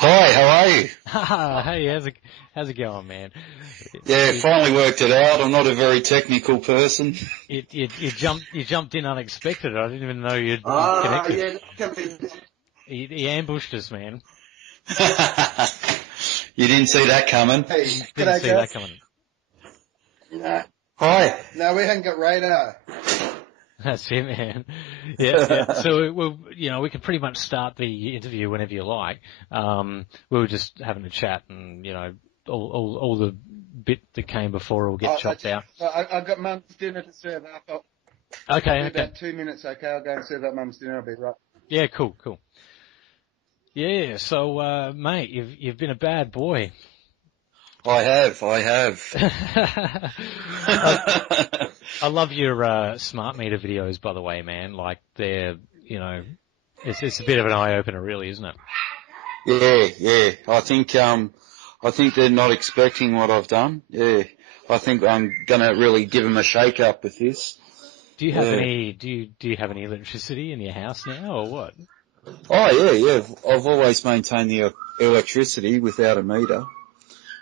Hi, how are you? Hey, how's it going, man? Yeah, finally worked it out. I'm not a very technical person. You jumped in unexpected. I didn't even know you'd Ah, connected. yeah, that can be. He ambushed us, man. You didn't see that coming. Hey, Didn't g'day, see that guys. coming. No. Hi. No, we haven't got radar. That's it, man. Yeah. So we can pretty much start the interview whenever you like. We were just having a chat, and all the bit that came before will get chopped out. I've got Mum's dinner to serve up. Okay. About 2 minutes, okay? I'll go and serve up Mum's dinner. I'll be right. Yeah, cool. Yeah. So, mate, you've been a bad boy. I have. I love your smart meter videos, by the way, man. Like they're, it's a bit of an eye opener, really, isn't it? Yeah. I think they're not expecting what I've done. Yeah. I think I'm gonna really give them a shake up with this. Do you have any? Do you have any electricity in your house now, or what? Oh yeah. I've always maintained the electricity without a meter.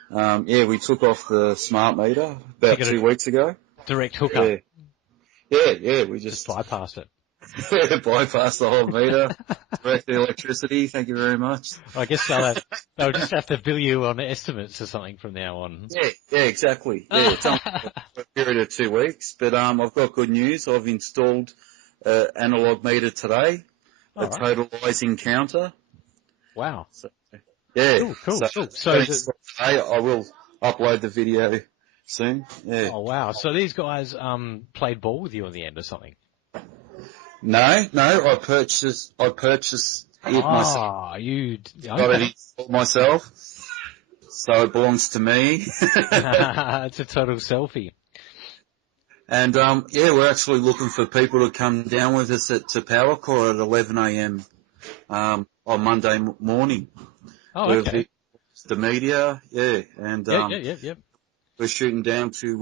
We took off the smart meter about 2 weeks ago. Direct hookup. Yeah, we just bypass it. bypass the whole meter, direct the electricity. Thank you very much. I guess they'll just have to bill you on estimates or something from now on. Yeah, exactly. Yeah, it's only for a period of 2 weeks, but I've got good news. I've installed analog meter today, totalizing counter. Wow. So, yeah. Cool. So today I will upload the video soon. Yeah. Oh wow. So these guys played ball with you in the end or something? No, I purchased it myself. You got it installed myself, so it belongs to me. It's a total selfie. And we're actually looking for people to come down with us to Powercore at 11 a.m. On Monday morning. Oh, okay. The media, and Yep. We're shooting down to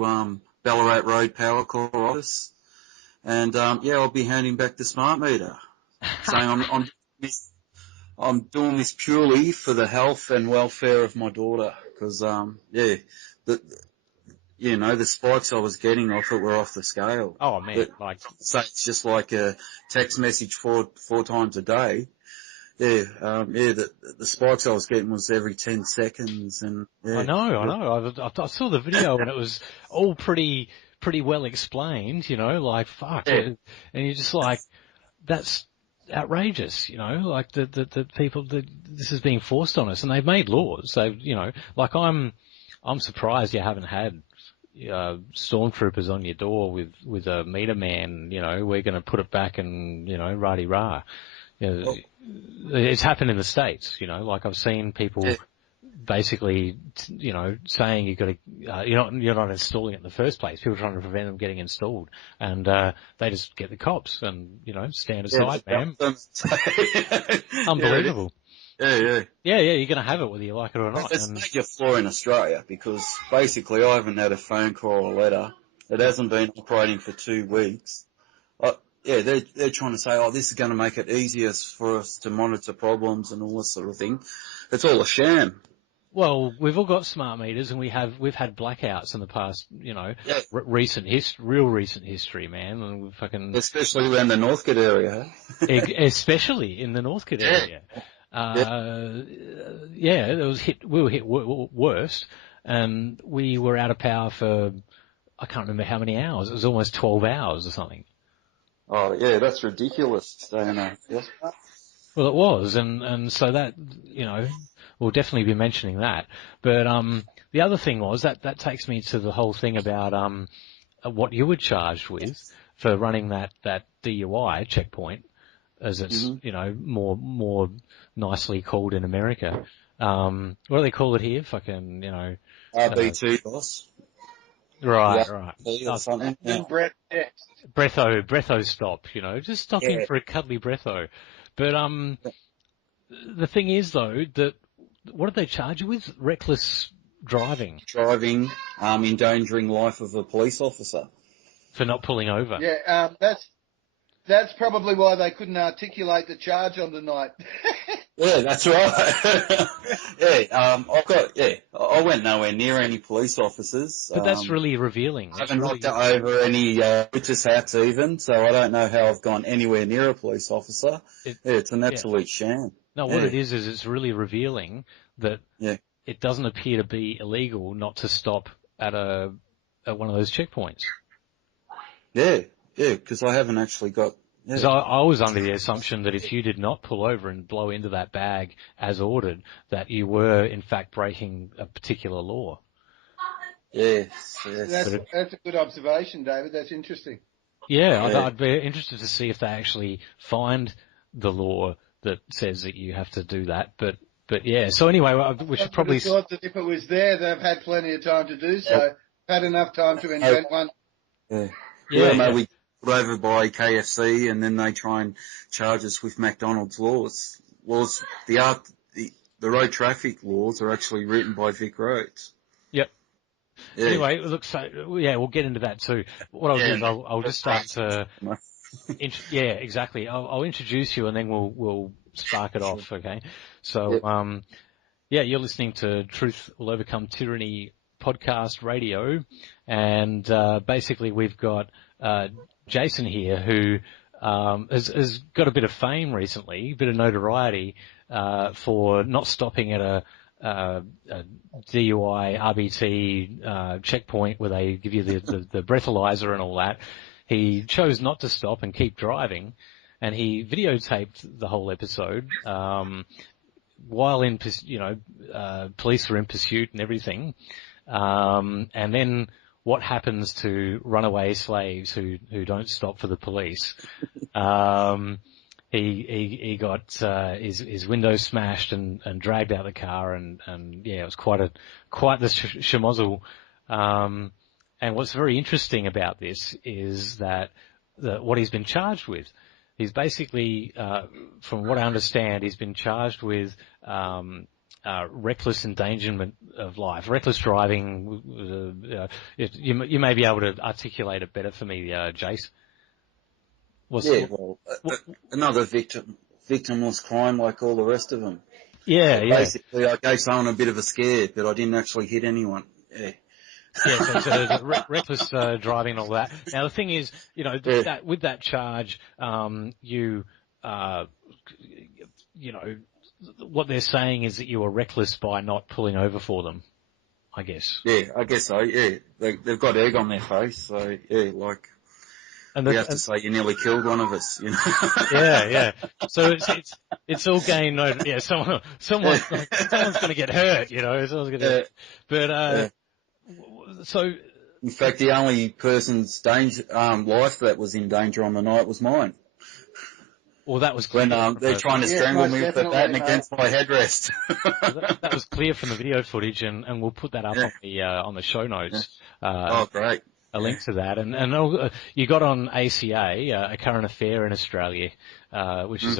Ballarat Road Powercore office. And I'll be handing back the smart meter, saying I'm doing this purely for the health and welfare of my daughter, because the spikes I was getting off it were off the scale. Oh man, so it's just like a text message four times a day. The spikes I was getting was every 10 seconds, and I know. I saw the video and it was all pretty well explained, fuck. Yeah. And you're just like, that's outrageous, like the people that this is being forced on us, and they've made laws. So, I'm surprised you haven't had stormtroopers on your door with a meter man, we're going to put it back and, rah-de-rah. It's happened in the States, like I've seen people basically, saying you've got to, you're not installing it in the first place. People trying to prevent them getting installed, and they just get the cops and stand aside, man. Unbelievable. Yeah. You're going to have it whether you like it or not. It's a major flaw in Australia, because basically I haven't had a phone call or letter. It hasn't been operating for 2 weeks. They're trying to say, this is going to make it easier for us to monitor problems and all this sort of thing. It's all a sham. Well, we've all got smart meters, and we've had blackouts in the past, real recent history, man. And we fucking especially around the Northcote area. Especially in the Northcote area. We were hit worst, and we were out of power for, I can't remember how many hours. It was almost 12 hours or something. Oh yeah, that's ridiculous. Yes. Well, it was, and so that, we'll definitely be mentioning that. But the other thing was that takes me to the whole thing about what you were charged with for running that DUI checkpoint, as it's more nicely called in America. What do they call it here? Fucking RBT boss. Right. Or something. Breatho stop, just stopping for a cuddly breatho. But the thing is though, that what did they charge you with? Reckless driving. Endangering life of a police officer. For not pulling over. Yeah, that's probably why they couldn't articulate the charge on the night. Yeah, that's right. I went nowhere near any police officers. But that's really revealing. I It's haven't really, knocked over any witches' hats even, so I don't know how I've gone anywhere near a police officer. it, Yeah, it's an yeah. absolute sham. No, what it is it's really revealing that Yeah, it doesn't appear to be illegal not to stop at one of those checkpoints. yeah, because I haven't actually got. Yeah, Because I was under the assumption that if you did not pull over and blow into that bag as ordered, that you were in fact breaking a particular law. yes. That's a good observation, David. That's interesting. Yeah, Yeah. I'd be interested to see if they actually find the law that says that you have to do that. But yeah. So anyway, we should probably. I thought that if it was there, they've had plenty of time to do so. Yep. Had enough time to invent one. Yeah. Yeah, No, we put over by KFC, and then they try and charge us with McDonald's laws. The road traffic laws are actually written by Vic Roads. Yep. Yeah. Anyway, look, so yeah, we'll get into that too. What I'll do is I'll just start to. Yeah, exactly. I'll introduce you and then we'll spark it off. Okay. So yeah, you're listening to Truth Will Overcome Tyranny podcast radio, and basically we've got Jason here who has got a bit of fame recently, a bit of notoriety for not stopping at a DUI RBT checkpoint where they give you the breathalyzer and all that. He chose not to stop and keep driving, and he videotaped the whole episode while in, police were in pursuit and everything. And then what happens to runaway slaves who don't stop for the police? He got his window smashed and dragged out of the car, and yeah, it was quite the schmozzle. And what's very interesting about this is that what he's been charged with, he's basically, from what I understand, he's been charged with reckless endangerment of life, reckless driving. You may be able to articulate it better for me, Jace. Another victimless crime like all the rest of them. Yeah. Basically, I gave someone a bit of a scare, but I didn't actually hit anyone. Yeah. Yeah, so it's reckless driving and all that. Now the thing is, that with that charge, what they're saying is that you were reckless by not pulling over for them, I guess. Yeah, I guess so. Yeah, they've got egg on their face, so yeah, like. And we have to say you nearly killed one of us, Yeah. So it's all gain. Yeah, someone's going to get hurt, someone's going to get. But so. In fact, the only person's life that was in danger on the night was mine. Well, that was when they're trying to strangle me with the baton against my headrest. that was clear from the video footage, and we'll put that up on the show notes. Oh, great. A link to that, and you got on ACA, a current affair in Australia, which is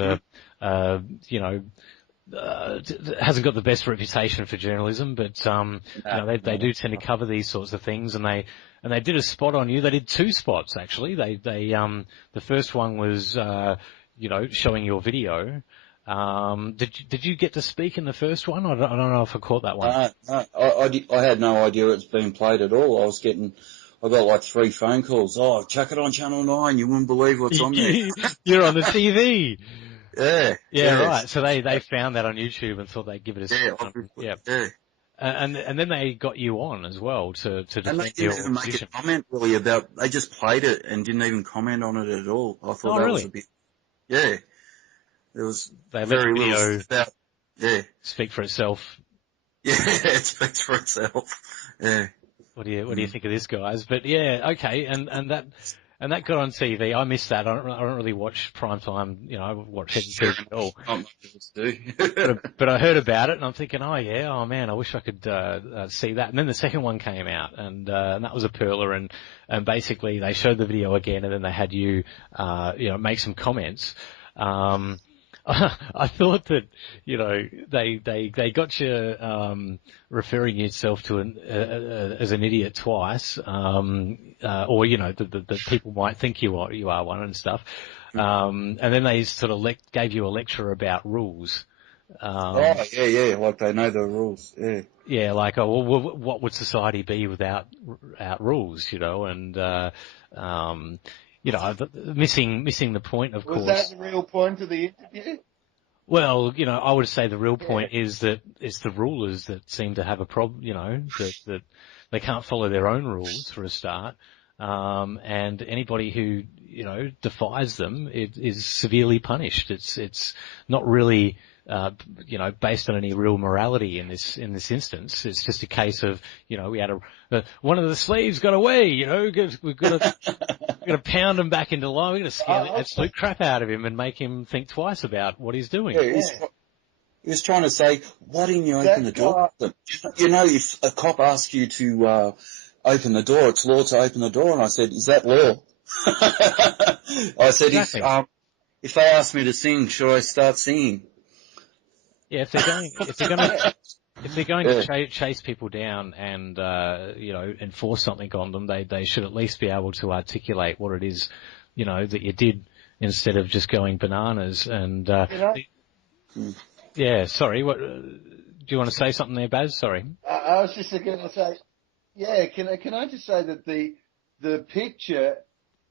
hasn't got the best reputation for journalism, but they do tend to cover these sorts of things, and they did a spot on you. They did two spots actually. They the first one was showing your video. Did you get to speak in the first one? I don't know if I caught that one. No, I had no idea it's being played at all. I got like 3 phone calls. Oh, chuck it on Channel 9. You wouldn't believe what's on there. You're on the TV. Yeah, right. So they found that on YouTube and thought they'd give it a yeah. And then they got you on as well to defend and they didn't even make a comment really about. They just played it and didn't even comment on it at all. I thought that was a bit. Yeah, it was very little about. Yeah, speak for itself. Yeah, it speaks for itself. Yeah. What do you think of this, guys? But yeah, okay, and that got on TV. I missed that. I don't really watch Primetime. I watch Head and at all. But I heard about it, and I'm thinking, oh man, I wish I could see that. And then the second one came out, and that was a perler. And basically they showed the video again, and then they had you make some comments. I thought that, they got you, referring yourself to as an idiot twice, or, the people might think you are one and stuff. And then they sort of gave you a lecture about rules. Yeah, like they know the rules, yeah. Yeah, like, oh, well, what would society be without rules, and, missing the point, of course. Was that the real point of the interview? Well, I would say the real point is that it's the rulers that seem to have a problem, that they can't follow their own rules for a start. And anybody who, defies them is severely punished. It's not really, based on any real morality in this instance. It's just a case of, we had one of the slaves got away, we've got to pound him back into line. We're going to scare the absolute crap out of him and make him think twice about what he's doing. Yeah, he was trying to say, why didn't you open the door? If a cop asks you to open the door, it's law to open the door. And I said, is that law? I said, exactly. If they ask me to sing, should I start singing? Yeah, if they're going to chase people down and enforce something on them, they should at least be able to articulate what it is, that you did instead of just going bananas. And yeah, sorry. What do you want to say something there, Baz? Sorry. I was just going to say, yeah. Can I just say that the picture,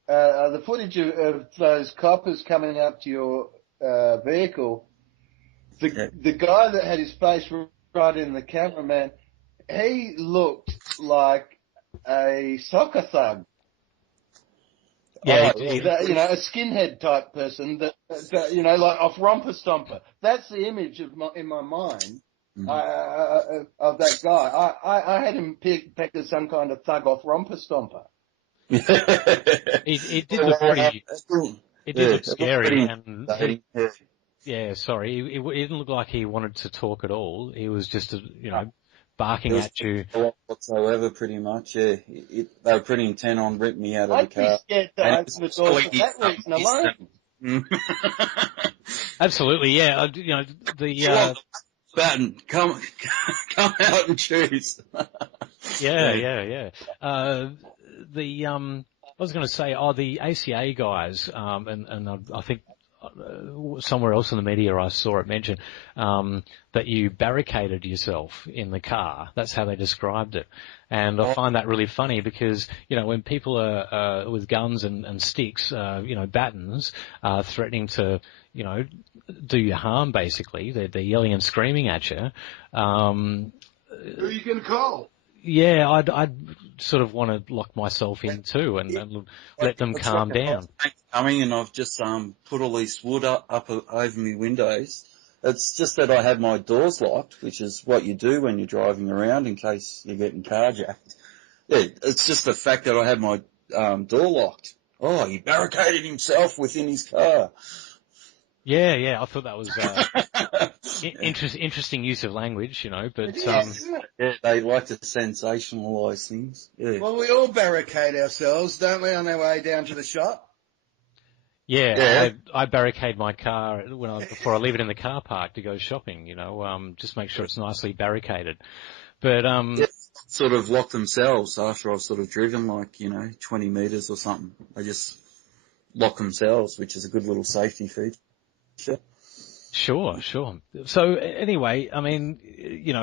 the footage of those coppers coming up to your vehicle. The guy that had his face right in the cameraman, he looked like a soccer thug. Yeah, a skinhead type person that like off Romper Stomper. That's the image in my mind of that guy. I had him pegged as some kind of thug off Romper Stomper. It did look pretty. It did look scary and. Yeah, sorry. It didn't look like he wanted to talk at all. He was just, barking at you. Whatsoever, pretty much, yeah. They were pretty intent on ripping me out of the car. I'd be scared to open the door for that reason alone. Absolutely, yeah. Batten, come out and choose. Yeah. I was going to say, the ACA guys, and I think, somewhere else in the media I saw it mentioned that you barricaded yourself in the car. That's how they described it. And I find that really funny because, when people are with guns and sticks, batons, threatening to, do you harm basically, they're yelling and screaming at you. Who are you going to call? Yeah, I'd sort of want to lock myself in too and let them calm down. And I've just put all this wood up over my windows. It's just that I have my doors locked, which is what you do when you're driving around in case you're getting carjacked. Yeah, it's just the fact that I have my door locked. Oh, he barricaded himself within his car. Yeah, I thought that was interesting use of language, but they like to sensationalise things. Yeah. Well, we all barricade ourselves, don't we, on our way down to the shop? Yeah. I barricade my car before I leave it in the car park to go shopping. Just make sure it's nicely barricaded. But sort of lock themselves after I've sort of driven 20 metres or something. They just lock themselves, which is a good little safety feature. Sure. So anyway, I mean, it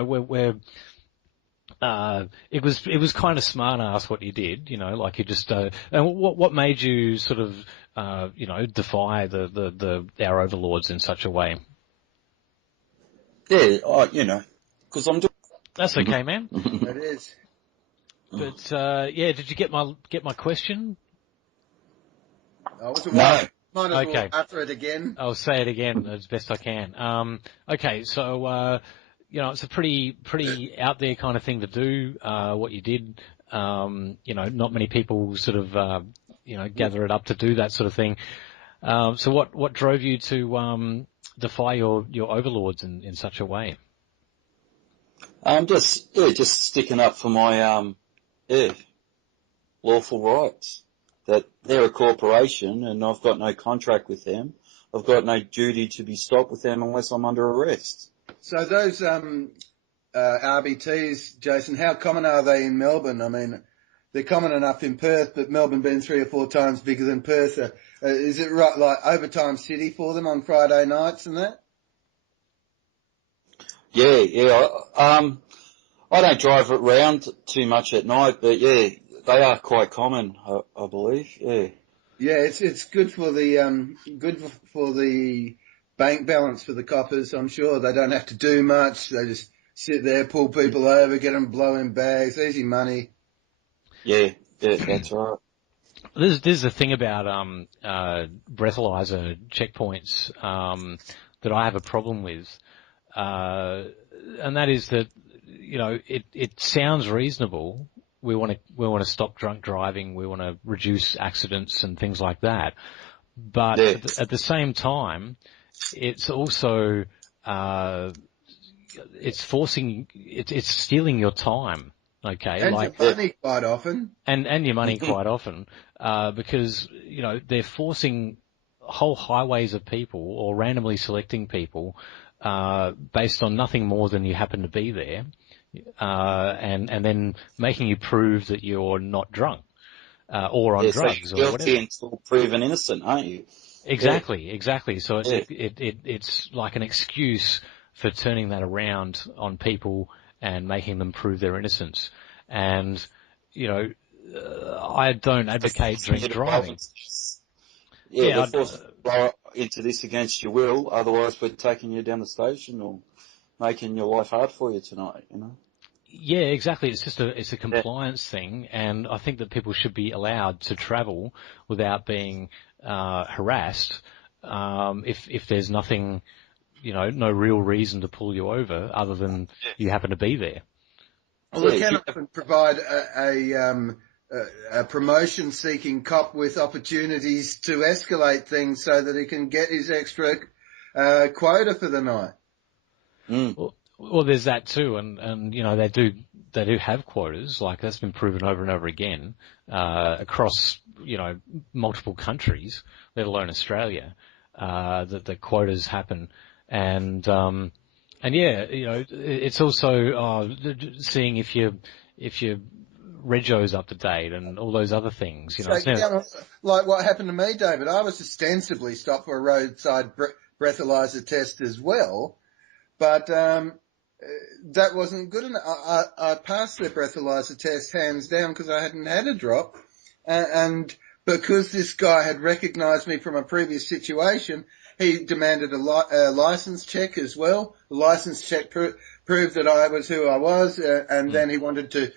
was kind of smart ass what you did, like you just, and what made you sort of, defy our overlords in such a way? Yeah, because I'm doing. That's okay, man. It is. But, did you get my question? No. Might as well utter it again. I'll say it again as best I can. Okay, so, it's a pretty out there kind of thing to do, what you did. Not many people sort of, gather it up to do that sort of thing. So what drove you to, defy your overlords in such a way? Just sticking up for my, lawful rights. That they're a corporation and I've got no contract with them. I've got no duty to be stopped with them unless I'm under arrest. So those RBTs, Jason, how common are they in Melbourne? I mean, they're common enough in Perth, but Melbourne being 3 or 4 times bigger than Perth. Is it right, like overtime city for them on Friday nights and that? Yeah. I don't drive around too much at night, but yeah, they are quite common, I believe. Yeah. Yeah, it's good for the bank balance for the coppers. I'm sure they don't have to do much. They just sit there, pull people over, get them blowing bags, easy money. Yeah, that's right. There's the thing about breathalyzer checkpoints that I have a problem with, and that is that it sounds reasonable. We want to stop drunk driving. We want to reduce accidents and things like that. But Yeah. at the same time, it's also it's stealing your time. Okay, And like your money quite often. and your money quite often, because they're forcing whole highways of people or randomly selecting people based on nothing more than you happen to be there, and then making you prove that you're not drunk or on drugs so you're or whatever. guilty until proven innocent, aren't you? Exactly. So Yeah. it's like an excuse for turning that around on people and making them prove their innocence. And I don't advocate drink driving. Yeah, they're Yeah, forced to blow into this against your will. Otherwise, we're taking you down the station or making your life hard for you tonight. yeah, exactly. It's just it's a Yeah. compliance thing, and I think that people should be allowed to travel without being harassed if there's nothing, no real reason to pull you over other than you happen to be there. Well, we can often provide a promotion-seeking cop with opportunities to escalate things so that he can get his extra quota for the night. Mm. Well, there's that too, and they do have quotas, like that's been proven over and over again across multiple countries, let alone Australia, that the quotas happen, and yeah, it's also seeing if your rego's up to date and all those other things. Like what happened to me, David. I was ostensibly stopped for a roadside breathalyzer test as well, but that wasn't good enough. I passed the breathalyzer test hands down because I hadn't had a drop, and because this guy had recognised me from a previous situation, he demanded a license check as well. The license check proved that I was who I was, and then he wanted to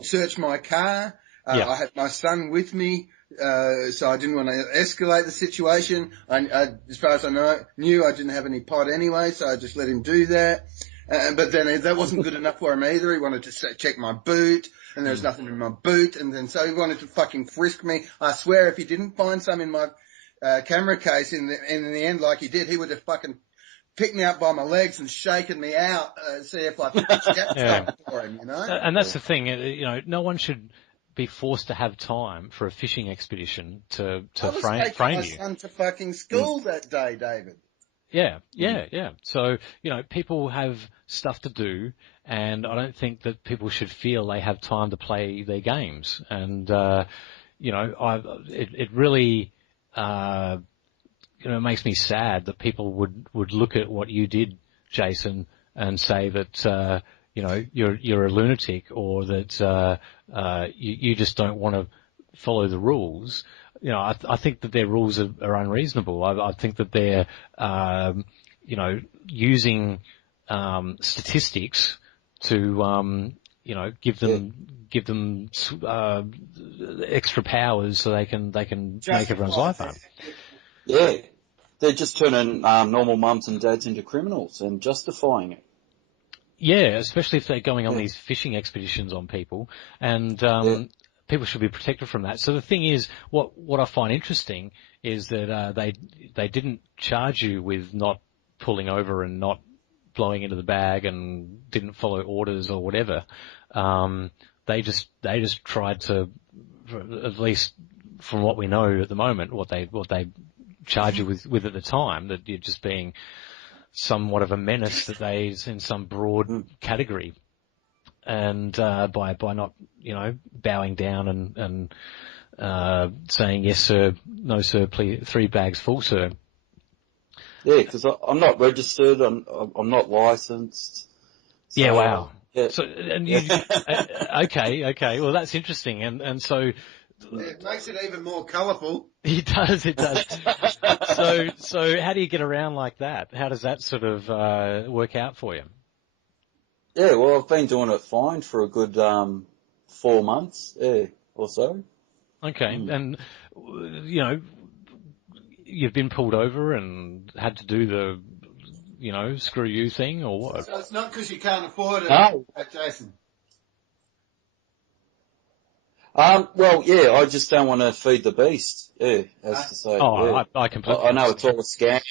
search my car. I had my son with me, so I didn't want to escalate the situation. As far as I knew I didn't have any pot anyway, so I just let him do that. But then that wasn't good enough for him either. He wanted to check my boot, and there was nothing in my boot, and then so he wanted to fucking frisk me. I swear if he didn't find some in my camera case in the end like he did, he would have fucking picked me up by my legs and shaken me out, see if I could get something for him, And that's the thing, no one should be forced to have time for a fishing expedition to frame you. I was taking my son to fucking school that day, David. Yeah. So, people have stuff to do, and I don't think that people should feel they have time to play their games. And, it really, makes me sad that people would look at what you did, Jason, and say that, you're a lunatic, or that, you just don't want to follow the rules. I think that their rules are unreasonable. I think that they're, using, statistics to, give them, extra powers so they can make everyone's life hard. Yeah. They're just turning, normal mums and dads into criminals and justifying it. Yeah, especially if they're going on these fishing expeditions on people, and people should be protected from that. So the thing is, what I find interesting is that they didn't charge you with not pulling over and not blowing into the bag and didn't follow orders or whatever. They just tried to, at least from what we know at the moment, what they charge you with at the time, that you're just being somewhat of a menace, that they's in some broad category, and by not bowing down and saying yes sir, no sir, please, 3 bags full sir. Yeah, because I'm not registered. I'm not licensed. So, Yeah, wow. Yeah. So, and Yeah. you, okay. Well, that's interesting. And so, It makes it even more colourful. it does. So how do you get around like that? How does that sort of, work out for you? Yeah, well, I've been doing it fine for a good 4 months, or so. Okay. And, you've been pulled over and had to do the, screw you thing or what? So it's not because you can't afford it, No. Jason. Well, yeah, I just don't want to feed the beast. Yeah, as to say. Oh, Yeah, I completely I know it's all understand. a scam.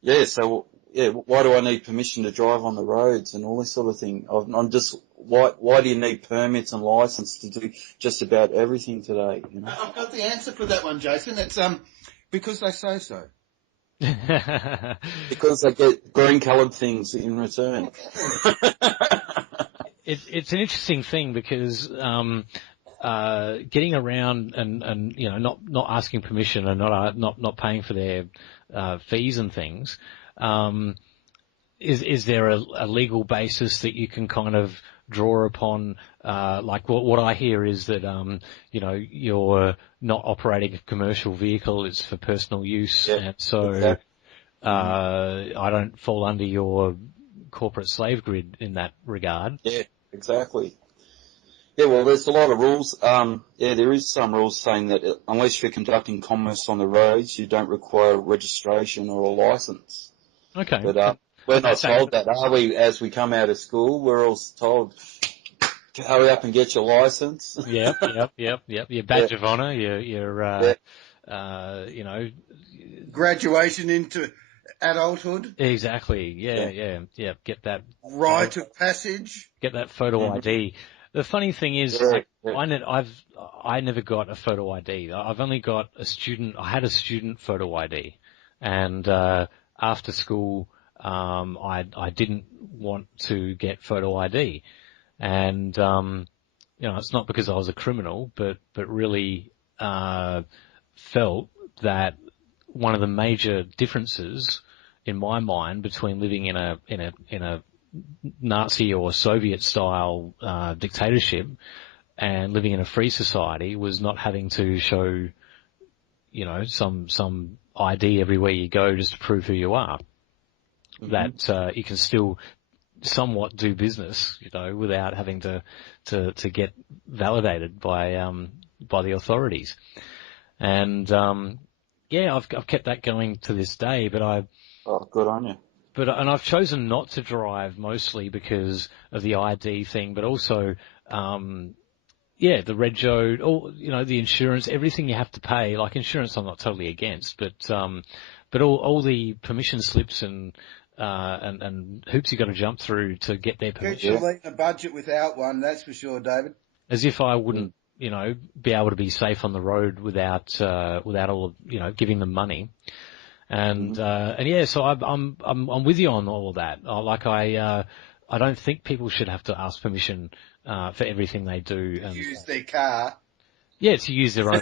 Yeah, so yeah, why do I need permission to drive on the roads and all this sort of thing? I'm just why do you need permits and license to do just about everything today? You know? I've got the answer for that one, Jason. It's because they say so. Because they get green-coloured things in return. It's an interesting thing because, getting around and not asking permission and not paying for their fees and things, is there a legal basis that you can kind of draw upon? Like what I hear is that you're not operating a commercial vehicle; it's for personal use, Yeah, and so exactly. I don't fall under your corporate slave grid in that regard. Yeah, exactly. Yeah, well, there's a lot of rules. Yeah, there is some rules saying that unless you're conducting commerce on the roads, you don't require registration or a license. Okay. But we're not told that, are we? As we come out of school, we're all told to hurry up and get your license. Yep. Your badge of honour, your Graduation into adulthood. exactly. Yeah. Get that Rite of passage. get that photo ID. The funny thing is, Yeah, yeah. I never got a photo ID. I've only got I had a student photo ID, and after school, I didn't want to get photo ID, and it's not because I was a criminal, but really felt that one of the major differences in my mind between living in a Nazi or Soviet style dictatorship and living in a free society was not having to show, some ID everywhere you go just to prove who you are. Mm-hmm. That you can still somewhat do business, without having to get validated by the authorities. And I've kept that going to this day, but Oh, good on you. And I've chosen not to drive mostly because of the ID thing, but also, the rego, the insurance, everything you have to pay. Like insurance, I'm not totally against, but all the permission slips and hoops you got to jump through to get their permission. Get you leaving a budget without one, that's for sure, David. As if I wouldn't, be able to be safe on the road without all of, giving them money. And so I'm with you on all of that. I don't think people should have to ask permission for everything they do. And use their car. Yeah, to use their own,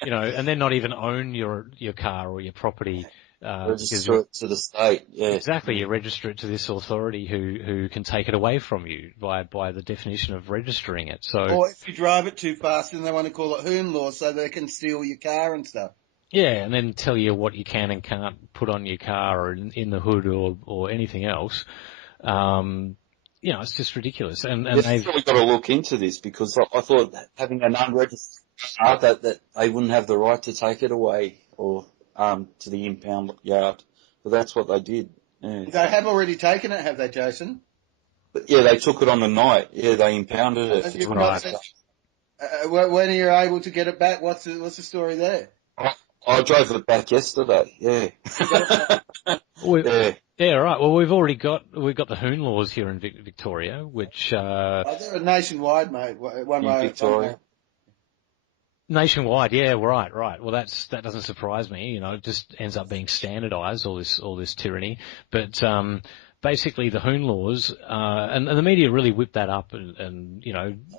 and then not even own your car or your property. Register it to the state. Yeah. Exactly, you register it to this authority who can take it away from you by the definition of registering it. So, or if you drive it too fast, then they want to call it Hoon law, so they can steal your car and stuff. Yeah, and then tell you what you can and can't put on your car or in the hood or anything else. It's just ridiculous. And they've really got to look into this because I thought having an unregistered car that they wouldn't have the right to take it away or to the impound yard. But that's what they did. Yeah. They have already taken it, have they, Jason? But yeah, they took it on the night. Yeah, they impounded it. And when are you able to get it back? What's the story there? I drove it back yesterday. Yeah. Yeah, right. Well, we've got the Hoon laws here in Victoria, which they're nationwide, mate. One way. Victoria. Nationwide, yeah, right. Well, that doesn't surprise me. It just ends up being standardised, all this tyranny. But basically, the Hoon laws and the media really whip that up and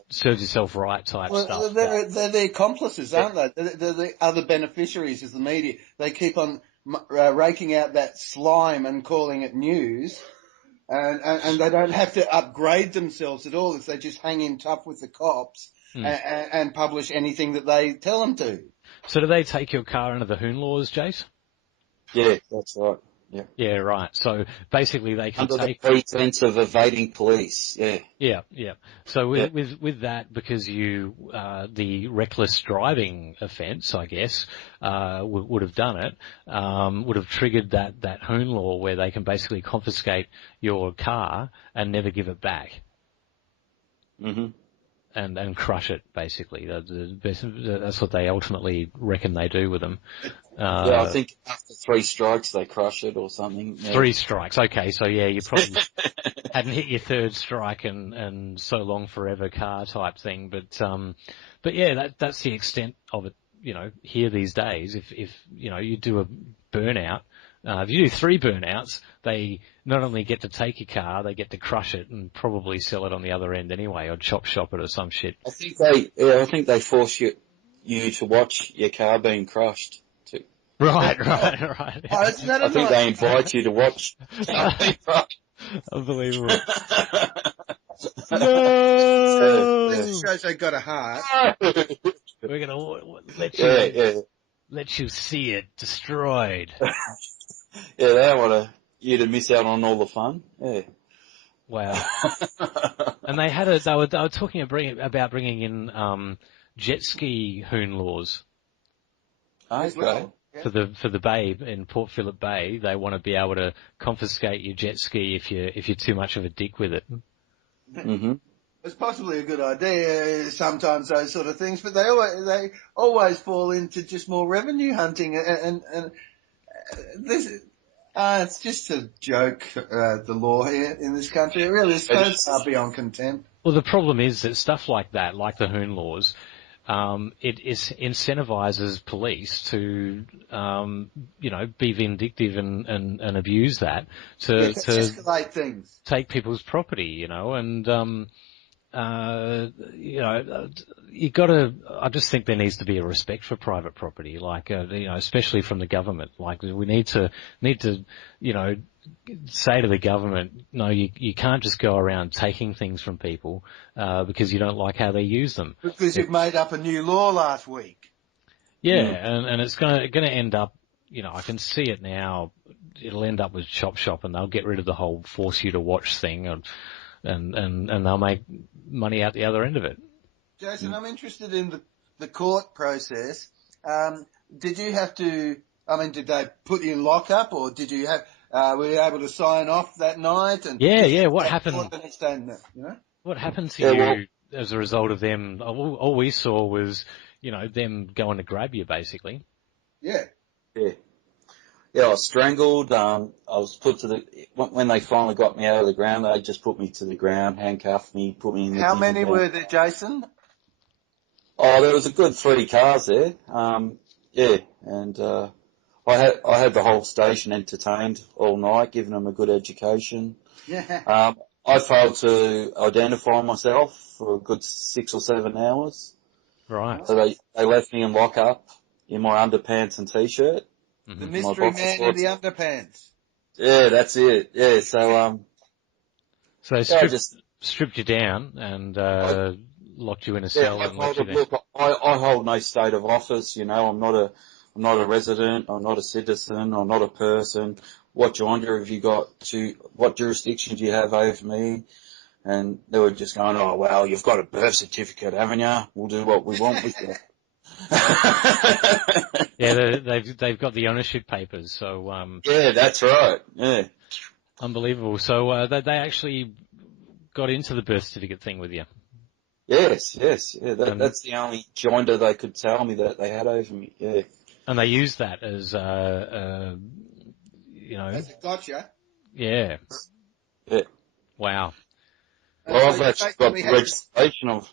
serves yourself right type stuff. They're the accomplices, aren't they? They're the other beneficiaries of the media. They keep on raking out that slime and calling it news. And they don't have to upgrade themselves at all if they just hang in tough with the cops and publish anything that they tell them to. So do they take your car under the Hoon laws, Jace? Yeah, that's right. Yeah. Yeah, right. So basically they can Under take... the pretense of evading police, yeah. Yeah, yeah. So with that, because you, the reckless driving offence, I guess, would have done it, would have triggered that Hoon law where they can basically confiscate your car and never give it back. Mm-hmm. And crush it, basically. That's what they ultimately reckon they do with them. Yeah, I think after 3 strikes they crush it or something. Yeah. 3 strikes, okay, so yeah, you probably hadn't hit your 3rd strike and so long forever car type thing, but yeah, that's the extent of it, here these days. If you do a burnout, if you do 3 burnouts, they not only get to take your car, they get to crush it and probably sell it on the other end anyway, or chop shop it or some shit. I think they force you to watch your car being crushed. Right. Oh, isn't that I think they invite you to watch. Unbelievable. No! It shows they got a heart. We're gonna let you see it destroyed. Yeah, they don't want you to miss out on all the fun. Yeah. Wow. And they were talking about bringing in jet ski Hoon laws. Okay. For the bay in Port Phillip Bay, they want to be able to confiscate your jet ski if you're too much of a dick with it. Mm-hmm. It's possibly a good idea sometimes, those sort of things, but they always fall into just more revenue hunting, and this it's just a joke. The law here in this country, it really is so far beyond contempt. Well, the problem is that stuff like that, like the Hoon laws, it incentivizes police to, be vindictive and abuse that to escalate things, take people's property, and, I just think there needs to be a respect for private property, like, especially from the government. Like, we need to, say to the government, no, you can't just go around taking things from people, because you don't like how they use them. Because you've made up a new law last week. Yeah, and it's gonna end up, I can see it now, it'll end up with Chop Shop and they'll get rid of the whole force you to watch thing and they'll make money out the other end of it. Jason, I'm interested in the court process. Did you have to, did they put you in lockup or did you have, were you able to sign off that night? And yeah, what happened? The next day, What happened to you as a result of them? All we saw was, them going to grab you basically. Yeah. Yeah, I was strangled. I was put to when they finally got me out of the ground, they just put me to the ground, handcuffed me, put me in the How many were there, Jason? Oh, there was a good 3 cars there. And I had the whole station entertained all night, giving them a good education. Yeah. I failed to identify myself for a good 6 or 7 hours. Right. So they left me in lockup in my underpants and t-shirt. The mystery man in the underpants. Yeah, that's it. Yeah, so they stripped you down and locked you in a cell and left you there. Look, I hold no state of office. I'm not a resident. I'm not a citizen. I'm not a person. What joinder have you got what jurisdiction do you have over me? And they were just going, oh, well, you've got a birth certificate, haven't you? We'll do what we want with you. Yeah, they've got the ownership papers, so yeah, that's right. Yeah, unbelievable. So they actually got into the birth certificate thing with you. Yes. Yeah, that's the only joinder they could tell me that they had over me. Yeah, and they used that as As a gotcha. Yeah. Yeah. Wow. Well, I've actually got the registration of.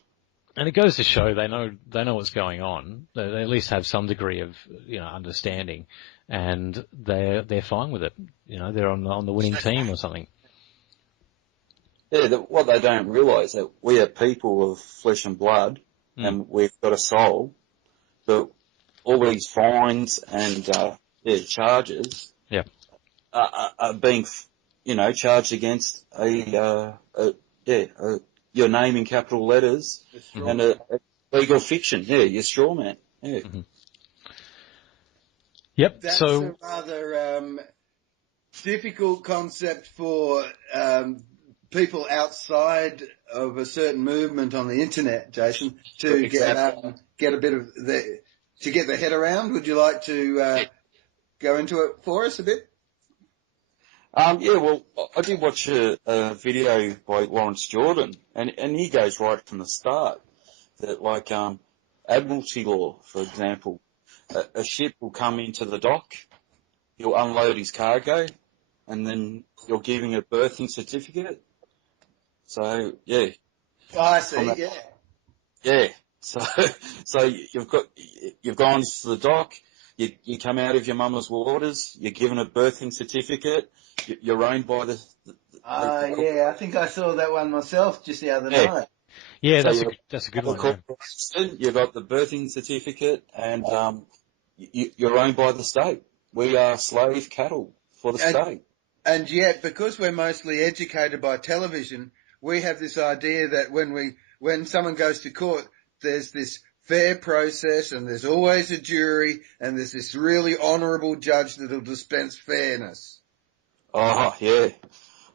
And it goes to show they know what's going on. They at least have some degree of understanding, and they're fine with it. They're on the winning team or something. Yeah, what they don't realise that we are people of flesh and blood, and we've got a soul. But all these fines and charges Yeah. are being, charged against your name in capital letters and a legal fiction. Yeah, your straw man. Yeah. Mm-hmm. Yep. That's so a rather difficult concept for people outside of a certain movement on the internet, Jason, to Exactly. get a bit of to get the head around. Would you like to go into it for us a bit? Well, I did watch a video by Lawrence Jordan, and he goes right from the start that, like, Admiralty law, for example, a ship will come into the dock, he'll unload his cargo, and then you're giving a berthing certificate. So, yeah. Oh, I see, yeah. Yeah. So you've gone to the dock, you come out of your mama's waters, you're given a berthing certificate, you're owned by the Yeah, I think I saw that one myself just the other yeah. night. yeah, So that's a good one. Yeah. You've got the birthing certificate, and you're owned by the state. We are slave cattle for the state. And yet, because we're mostly educated by television, we have this idea that when someone goes to court, there's this fair process, and there's always a jury, and there's this really honourable judge that'll dispense fairness. Oh yeah,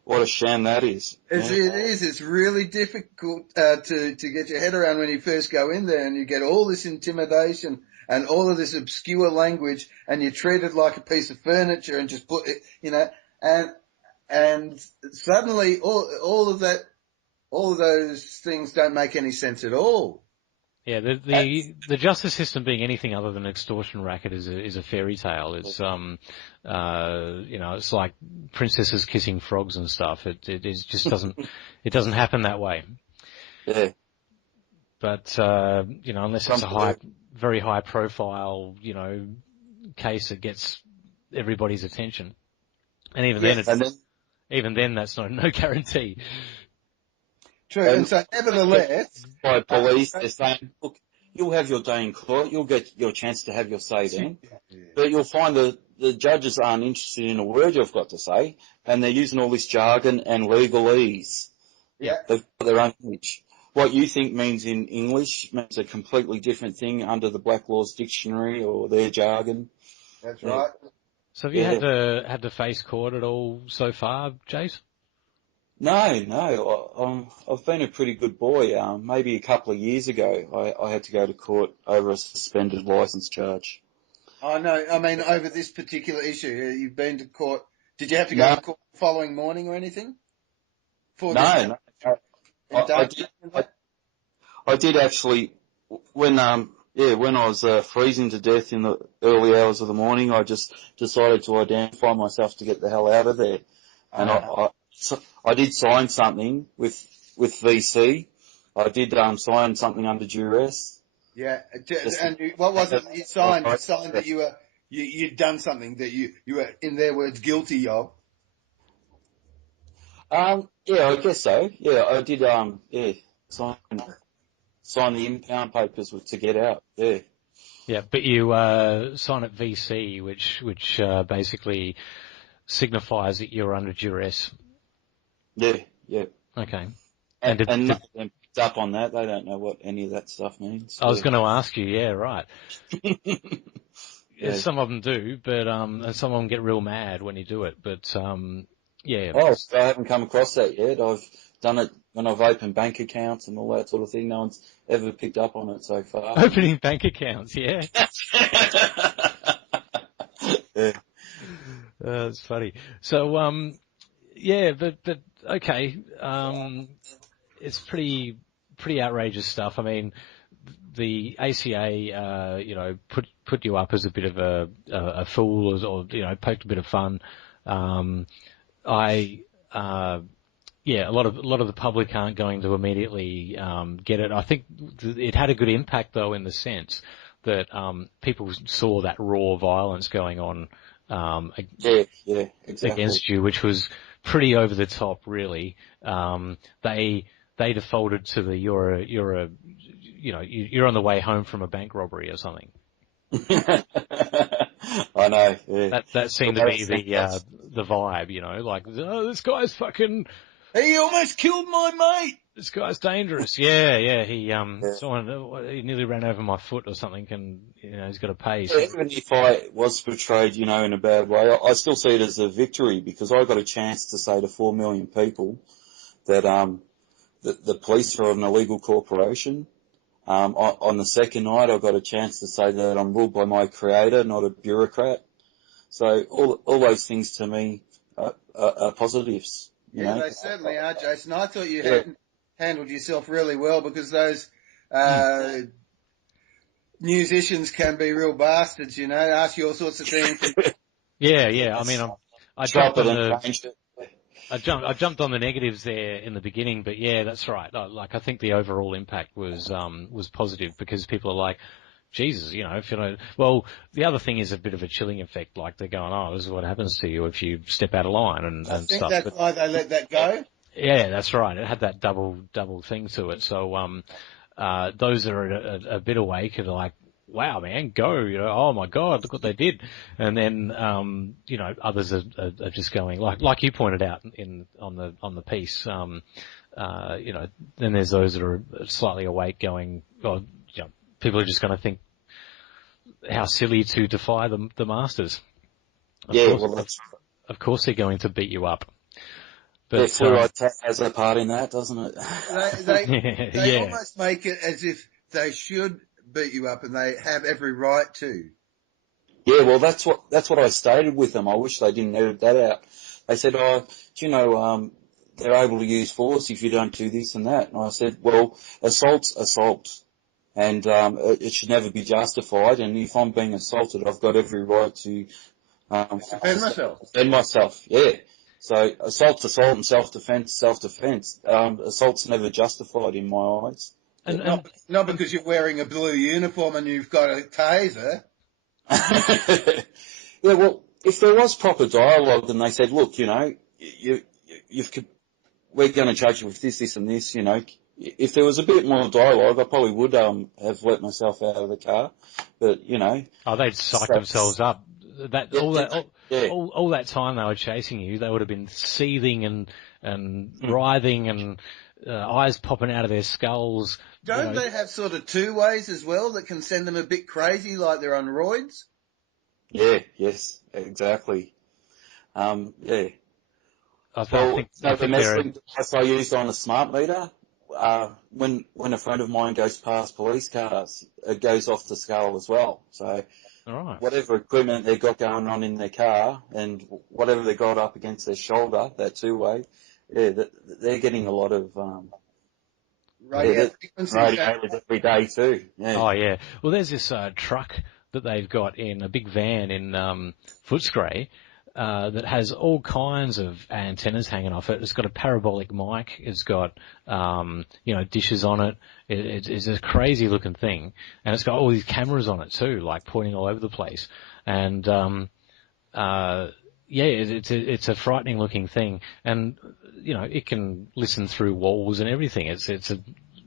what a sham that is. It is. It's really difficult to get your head around when you first go in there, and you get all this intimidation and all of this obscure language, and you're treated like a piece of furniture, and just put it, and suddenly all of those things don't make any sense at all. Yeah, the justice system being anything other than an extortion racket is a fairy tale. It's it's like princesses kissing frogs and stuff. It just doesn't happen that way. Yeah. But unless it's very high profile, case that gets everybody's attention, and even then that's no guarantee. True, and so nevertheless, by police, they're saying, look, you'll have your day in court, you'll get your chance to have your say then, but you'll find the judges aren't interested in a word you've got to say, and they're using all this jargon and legalese. Yeah. They've got their own English. What you think means in English means a completely different thing under the Black Laws Dictionary or their jargon. That's right. So have you had to face court at all so far, Jace? No. I've been a pretty good boy. Maybe a couple of years ago, I had to go to court over a suspended licence charge. Oh, no. I mean, over this particular issue, you've been to court. Did you have to go to court the following morning or anything? No. I did actually, when I was freezing to death in the early hours of the morning, I just decided to identify myself to get the hell out of there. And I did sign something with VC. I did sign something under duress. Yeah, and what was it that you signed? You signed that you'd done something that you were, in their words, guilty of. Yeah, I guess so. Yeah, I did. Sign the impound papers to get out. Yeah. Yeah, but you sign at VC, which basically signifies that you're under duress. Yeah. Okay. And none of them picked up on that. They don't know what any of that stuff means. I was going to ask you. Yeah, right. Yeah. Some of them do, but and some of them get real mad when you do it. But yeah. Oh, I haven't come across that yet. I've done it when I've opened bank accounts and all that sort of thing. No one's ever picked up on it so far. Opening bank accounts, yeah. Yeah. That's funny. So, yeah, but okay, it's pretty outrageous stuff. I mean, the ACA, put you up as a bit of a fool or poked a bit of fun. Yeah, a lot of the public aren't going to immediately get it. I think it had a good impact though, in the sense that people saw that raw violence going on exactly. against you, which was pretty over the top, really. They defaulted to the you're on the way home from a bank robbery or something. I know. Yeah. That seemed to be the vibe, you know, like, oh, this guy's fucking, He almost killed my mate. this guy's dangerous. Yeah. He Yeah. he nearly ran over my foot or something, and you know he's got to pay. Yeah, So. even if I was portrayed, you know, in a bad way, I still see it as a victory because I got a chance to say to 4 million people that the police are an illegal corporation. On the second night, I got a chance to say that I'm ruled by my creator, not a bureaucrat. So all those things to me are positives. You Yeah, know? they certainly are, Jason. I thought you Yeah. had handled yourself really well because those musicians can be real bastards, you know, ask you all sorts of things. Yeah. I mean, I Drop jumped it on and change it. I jumped on the negatives there in the beginning, but yeah, that's right. Like, I think the overall impact was positive because people are like, Jesus, you know, if you know, well, the other thing is a bit of a chilling effect. Like they're going, oh, this is what happens to you if you step out of line and I think stuff. that's why they let that go. Yeah, that's right. It had that double thing to it. So, those that are a bit awake are like, wow, man, go, you know, oh my God, look what they did. And then, you know, others are just going, like you pointed out on the piece, you know, then there's those that are slightly awake going, well, you know, people are just going to think how silly to defy the masters. Of course they're going to beat you up. But, Fluoride has a part in that, doesn't it? They yeah. almost make it as if they should beat you up and they have every right to. Yeah, well, that's what I stated with them. I wish they didn't edit that out. They said, oh, do you know, they're able to use force if you don't do this and that. And I said, well, assault's assault. And, it should never be justified. And if I'm being assaulted, I've got every right to, Defend myself. defend myself. Yeah. So assault's assault and self-defense. Assault's never justified in my eyes. Not because you're wearing a blue uniform and you've got a taser. Yeah, well, if there was proper dialogue and they said, look, you know, we're going to judge you with this, this and this, you know, if there was a bit more dialogue, I probably would, have let myself out of the car, but, you know. Oh, they'd psych themselves up. All that time they were chasing you, they would have been seething and writhing and, eyes popping out of their skulls. Don't they have sort of two ways as well that can send them a bit crazy, like they're on roids? Yeah, yes, exactly. Yeah. I think the messaging device I used on the smart meter, when a friend of mine goes past police cars, it goes off the scale as well. So whatever equipment they've got going on in their car and whatever they got up against their shoulder, that two-way, yeah, they're getting a lot of radio every day too. Yeah. Oh yeah. Well, there's this truck that they've got in a big van in Footscray that has all kinds of antennas hanging off it. It's got a parabolic mic. It's got you know, dishes on it. It's a crazy looking thing, and it's got all these cameras on it too, like pointing all over the place. And yeah, it's a frightening looking thing, and you know, it can listen through walls and everything. It's a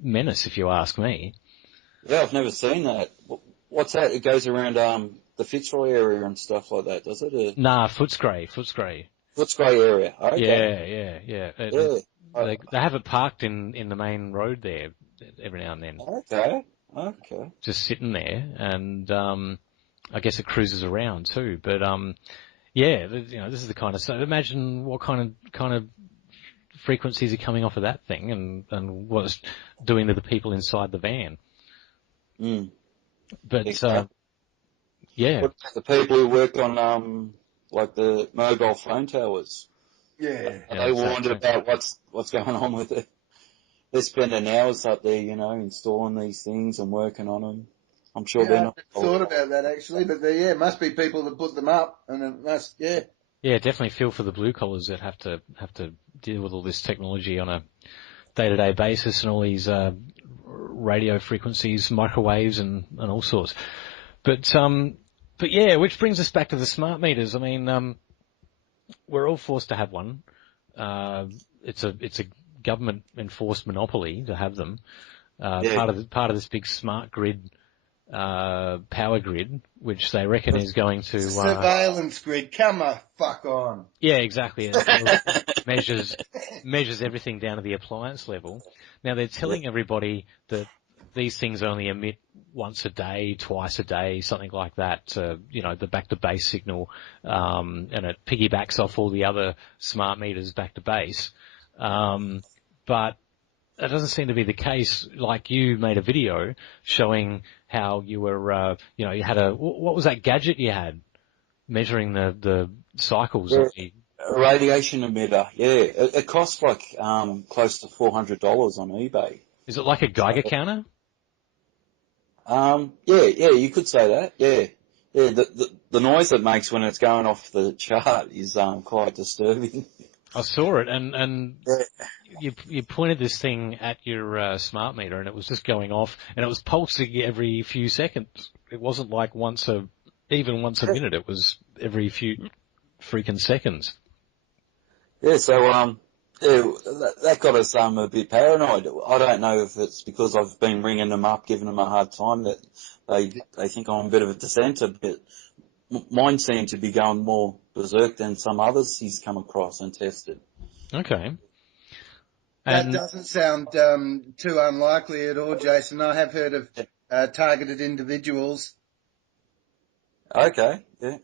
menace, if you ask me. Yeah, I've never seen that. What's that? It goes around the Fitzroy area and stuff like that, does it? Nah, Footscray. Footscray area. Okay. Yeah. Yeah. They have it parked in the main road there every now and then. Okay. Just sitting there, and I guess it cruises around too. But yeah, you know, this is the kind of stuff. Imagine what kind of frequencies are coming off of that thing, and what it's doing to the people inside the van. But exactly. yeah, what about the people who work on like the mobile phone towers? Yeah. Are they warned about what's going on with it? They're spending hours up there, you know, installing these things and working on them. I'm sure they're not. I thought about that actually, but there must be people that put them up, and it must, yeah. Yeah, definitely feel for the blue collars that have to deal with all this technology on a day-to-day basis and all these radio frequencies, microwaves, and all sorts. But yeah, which brings us back to the smart meters. I mean, we're all forced to have one. It's a government enforced monopoly to have them. Part of this big smart grid power grid, which they reckon is going to surveillance grid. Come on, fuck on. Yeah, exactly. It measures everything down to the appliance level. Now they're telling everybody that these things only emit once a day, twice a day, something like that. The back to base signal, and it piggybacks off all the other smart meters back to base. But that doesn't seem to be the case. Like you made a video showing how you were, you had what was that gadget you had measuring the cycles of the a radiation emitter. Yeah, it costs like close to $400 on eBay. Is it like a Geiger counter? Yeah, you could say that. Yeah. The noise it makes when it's going off the chart is quite disturbing. I saw it, and you pointed this thing at your smart meter, and it was just going off, and it was pulsing every few seconds. It wasn't like even once a minute. It was every few freaking seconds. Yeah, so that got us a bit paranoid. I don't know if it's because I've been ringing them up, giving them a hard time, that they think I'm a bit of a dissenter, but mine seem to be going more berserk than some others he's come across and tested. Okay. That doesn't sound too unlikely at all, Jason. I have heard of targeted individuals. Okay, yeah.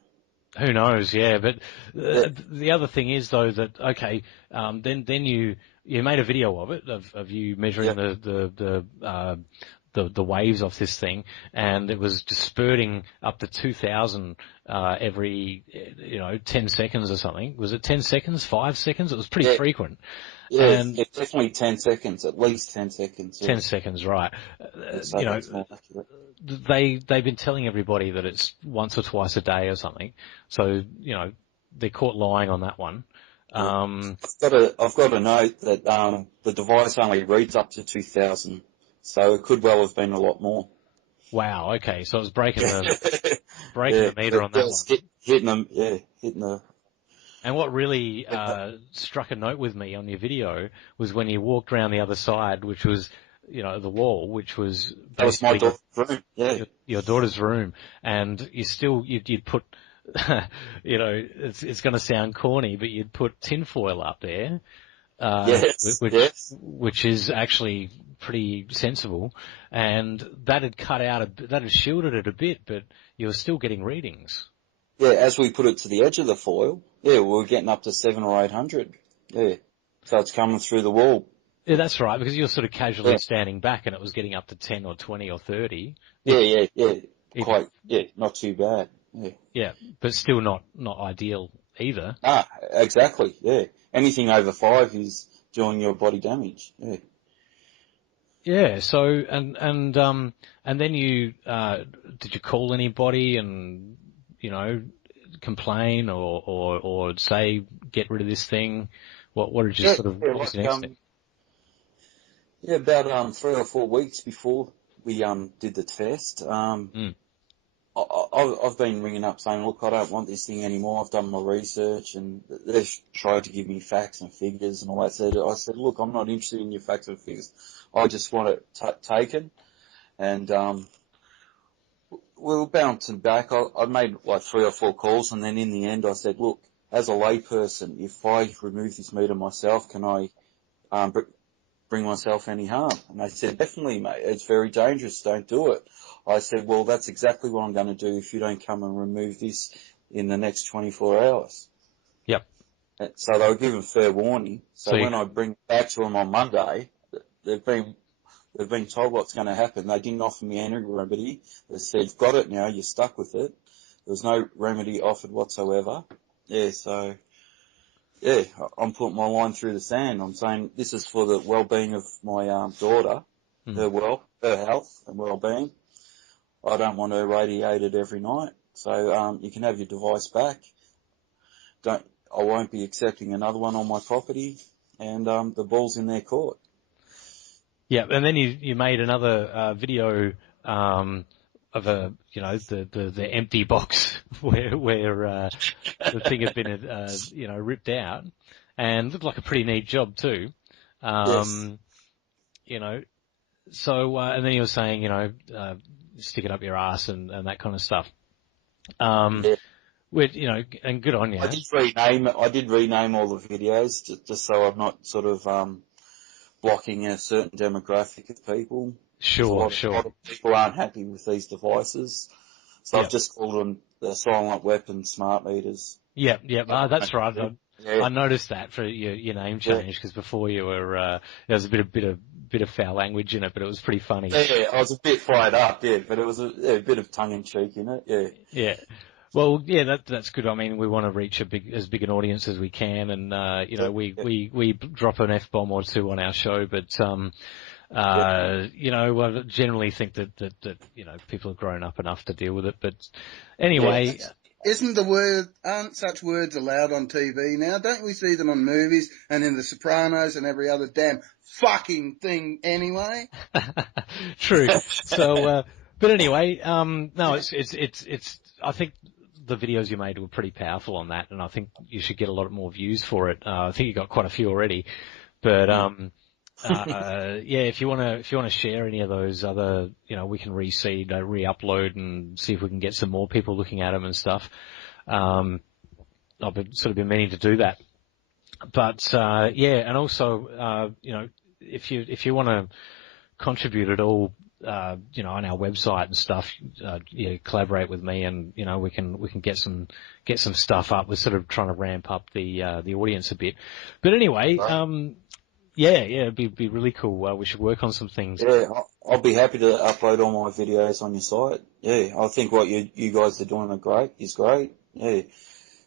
Who knows? Yeah, but the other thing is though that then you made a video of it of you measuring the waves off this thing, and it was just spurting up to 2,000 every 10 seconds or something. Was it 10 seconds? 5 seconds? It was pretty frequent. Yeah, and it's definitely 10 seconds, at least 10 seconds. Yeah. 10 seconds, right? They've been telling everybody that it's once or twice a day or something. So they're caught lying on that one. I've got a note that the device only reads up to 2,000, so it could well have been a lot more. Wow. Okay, so it was breaking the meter on that one. Hitting the. And what really struck a note with me on your video was when you walked around the other side, which was, the wall, which was basically my daughter's room. Your daughter's room, and you'd put, it's going to sound corny, but you'd put tinfoil up there, which is actually pretty sensible, and that had shielded it a bit, but you were still getting readings. Yeah, as we put it to the edge of the foil, we were getting up to 700 or 800. Yeah, so it's coming through the wall. Yeah, that's right, because you're sort of casually standing back, and it was getting up to 10 or 20 or 30. Not too bad. Yeah, but still not ideal either. Ah, exactly. Yeah, anything over 5 is doing your body damage. Yeah. Yeah. So and then you did you call anybody and complain or say get rid of this thing? What did you what was the next thing? Yeah, about 3 or 4 weeks before we did the test, I've been ringing up saying, look, I don't want this thing anymore. I've done my research, and they've tried to give me facts and figures and all that. I said, look, I'm not interested in your facts and figures. I just want it taken. And we were bouncing back. I made like 3 or 4 calls, and then in the end I said, look, as a layperson, if I remove this meter myself, can I bring myself any harm? And they said, definitely, mate. It's very dangerous. Don't do it. I said, well, that's exactly what I'm going to do if you don't come and remove this in the next 24 hours. Yep. So they were given fair warning. So when I bring it back to them on Monday, they've been told what's going to happen. They didn't offer me any remedy. They said, you've got it now. You're stuck with it. There was no remedy offered whatsoever. Yeah, so... Yeah, I'm putting my line through the sand. I'm saying this is for the well-being of my daughter, her health and well-being. I don't want her radiated every night. So you can have your device back. I won't be accepting another one on my property, and the ball's in their court. Yeah, and then you made another video of the empty box where the thing had been ripped out, and looked like a pretty neat job too. Yes. So and then you were saying stick it up your ass and that kind of stuff. Yeah. And good on you. I did rename all the videos just so I'm not sort of blocking a certain demographic of people. Sure. A lot of people aren't happy with these devices, so I've just called them the silent weapon smart meters. Yep. That's right. I noticed that for your name change, because before you were there was a bit of foul language in it, but it was pretty funny. Yeah, I was a bit fired up, but it was a bit of tongue in cheek in it. Yeah. Well, yeah, that's good. I mean, we want to reach as big an audience as we can, and we drop an F-bomb or two on our show, but I generally think that people have grown up enough to deal with it. But anyway, aren't such words allowed on TV now? Don't we see them on movies and in The Sopranos and every other damn fucking thing anyway? True. So, but anyway, no, it's. I think the videos you made were pretty powerful on that, and I think you should get a lot more views for it. I think you got quite a few already, but if you want to share any of those other, we can reseed, re-upload, and see if we can get some more people looking at them and stuff. I've been meaning to do that, but and also, if you want to contribute at all, on our website and stuff, collaborate with me, and we can get some stuff up. We're sort of trying to ramp up the audience a bit, but anyway, it'd be really cool. We should work on some things. Yeah, I'll be happy to upload all my videos on your site. Yeah, I think what you guys are doing is great. Yeah,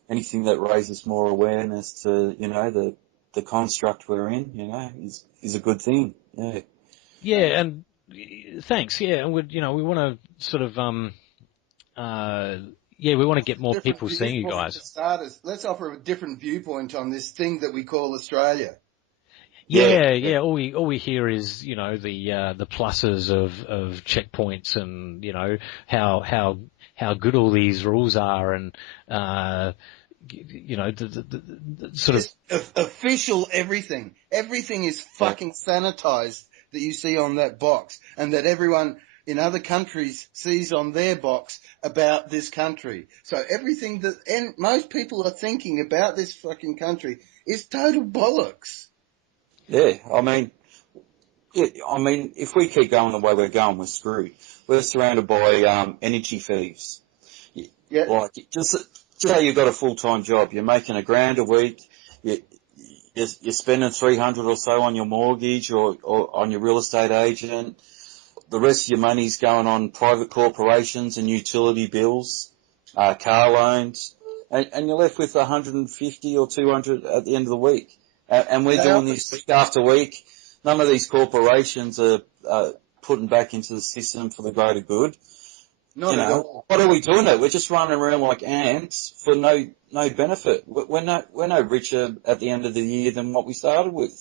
anything that raises more awareness to the construct we're in, is a good thing. Yeah. Yeah, and thanks. Yeah, and we want to sort of we want to get more people seeing you guys. For starters, let's offer a different viewpoint on this thing that we call Australia. Yeah. All we hear is the pluses of checkpoints, and how good all these rules are, and the sort of official everything. Everything is fucking sanitized that you see on that box, and that everyone in other countries sees on their box about this country. So everything that most people are thinking about this fucking country is total bollocks. Yeah, I mean, if we keep going the way we're going, we're screwed. We're surrounded by energy thieves. Yeah. Like, just say you've got a full-time job, you're making $1,000 a week, you're spending 300 or so on your mortgage or on your real estate agent. The rest of your money's going on private corporations and utility bills, car loans, and you're left with 150 or 200 at the end of the week. And we're doing this week after week. None of these corporations are putting back into the system for the greater good. Not at all. What are we doing there? We're just running around like ants for no benefit. We're no richer at the end of the year than what we started with.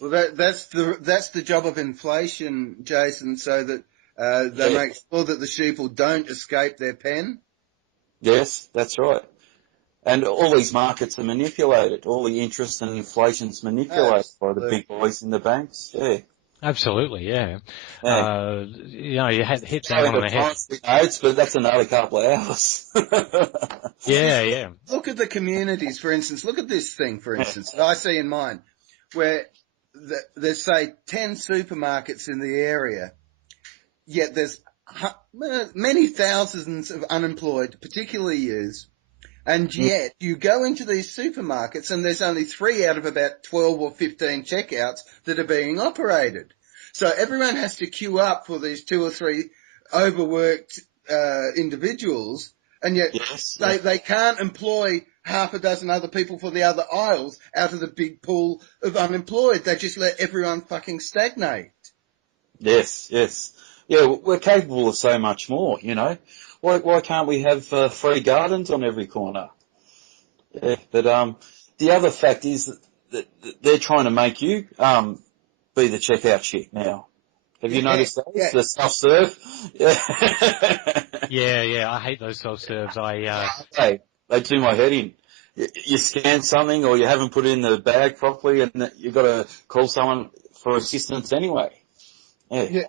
Well, that's the job of inflation, Jason, so that they make sure that the sheeple don't escape their pen. Yes, that's right. And all these markets are manipulated. All the interest and inflation's manipulated by the big boys in the banks. Yeah. Absolutely, yeah. You hit that one on the head. Notes, but that's another couple of hours. Yeah. Look at the communities, for instance. Look at this thing, for instance, that I see in mine, where there's, say, 10 supermarkets in the area, yet there's many thousands of unemployed, particularly youths, and yet you go into these supermarkets and there's only 3 out of about 12 or 15 checkouts that are being operated. So everyone has to queue up for these 2 or 3 overworked individuals, and yet they can't employ half a dozen other people for the other aisles out of the big pool of unemployed. They just let everyone fucking stagnate. Yes. Yeah, we're capable of so much more, Why can't we have free gardens on every corner? Yeah, but the other fact is that they're trying to make you be the checkout chick now. Have you noticed those? Yeah. The self-serve? Yeah, I hate those self-serves. They do my head in. You scan something or you haven't put it in the bag properly and you've got to call someone for assistance anyway. Yeah.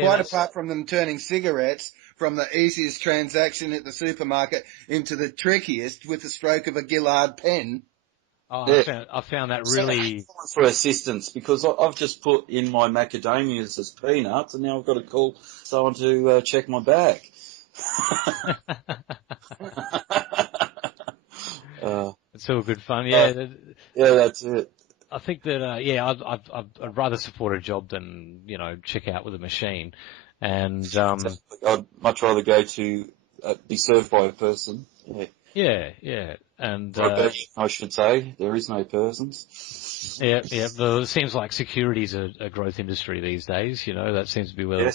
quite apart from them turning cigarettes from the easiest transaction at the supermarket into the trickiest with the stroke of a Gillard pen. Oh, I found that really... For assistance, because I've just put in my macadamias as peanuts, and now I've got to call someone to check my bag. It's all good fun, yeah. Yeah, that's it. I think that, I'd rather support a job than, check out with a machine. And, I'd much rather go to be served by a person. Yeah. Yeah. And, I should say, there is no persons. Yeah. It seems like security's a growth industry these days, that seems to be where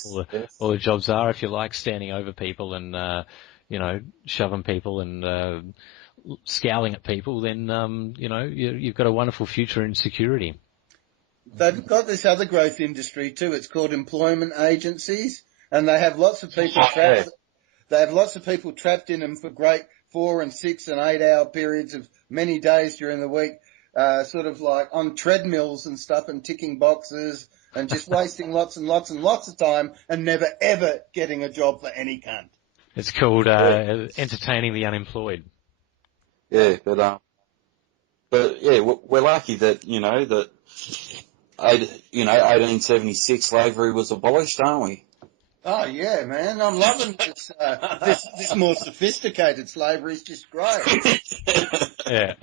all the jobs are. If you like standing over people and, shoving people and, scowling at people, then, you've got a wonderful future in security. They've got this other growth industry too. It's called employment agencies, and they have lots of people trapped. Yeah. They have lots of people trapped in them for great 4 and 6 and 8 hour periods of many days during the week, sort of like on treadmills and stuff and ticking boxes and just wasting lots and lots and lots of time and never ever getting a job for any cunt. It's called entertaining the unemployed. Yeah, but yeah, we're lucky that 1876 slavery was abolished, aren't we? Oh yeah, man, I'm loving this. This more sophisticated slavery is just great. Yeah.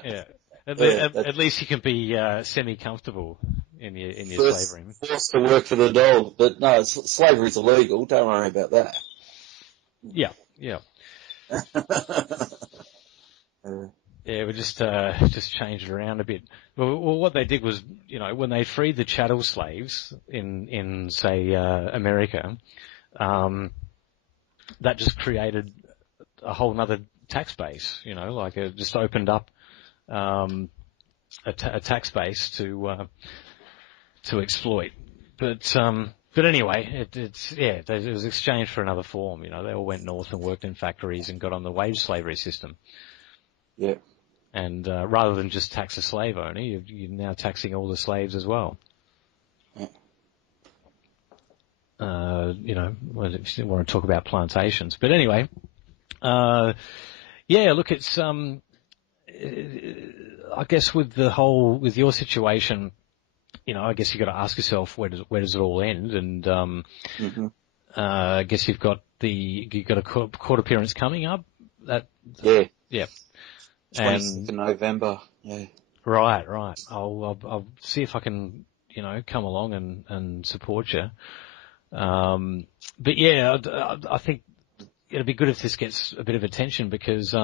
At least you can be semi-comfortable in your slavery. Forced to work for the dole, but no, slavery's illegal. Don't worry about that. Yeah. Yeah, we just changed it around a bit. Well, what they did was, when they freed the chattel slaves in say, America, that just created a whole nother tax base, like it just opened up, a tax base to exploit. But anyway, it was exchanged for another form, they all went north and worked in factories and got on the wage slavery system. Yeah. And rather than just tax a slave owner, you're now taxing all the slaves as well. Yeah. If you want to talk about plantations. But anyway, look, it's, I guess with your situation, I guess you've got to ask yourself, where does it all end? And, I guess you've got a court appearance coming up. Yeah. 26th of November, yeah. Right. I'll see if I can, come along and support you. But yeah, I think it'd be good if this gets a bit of attention because,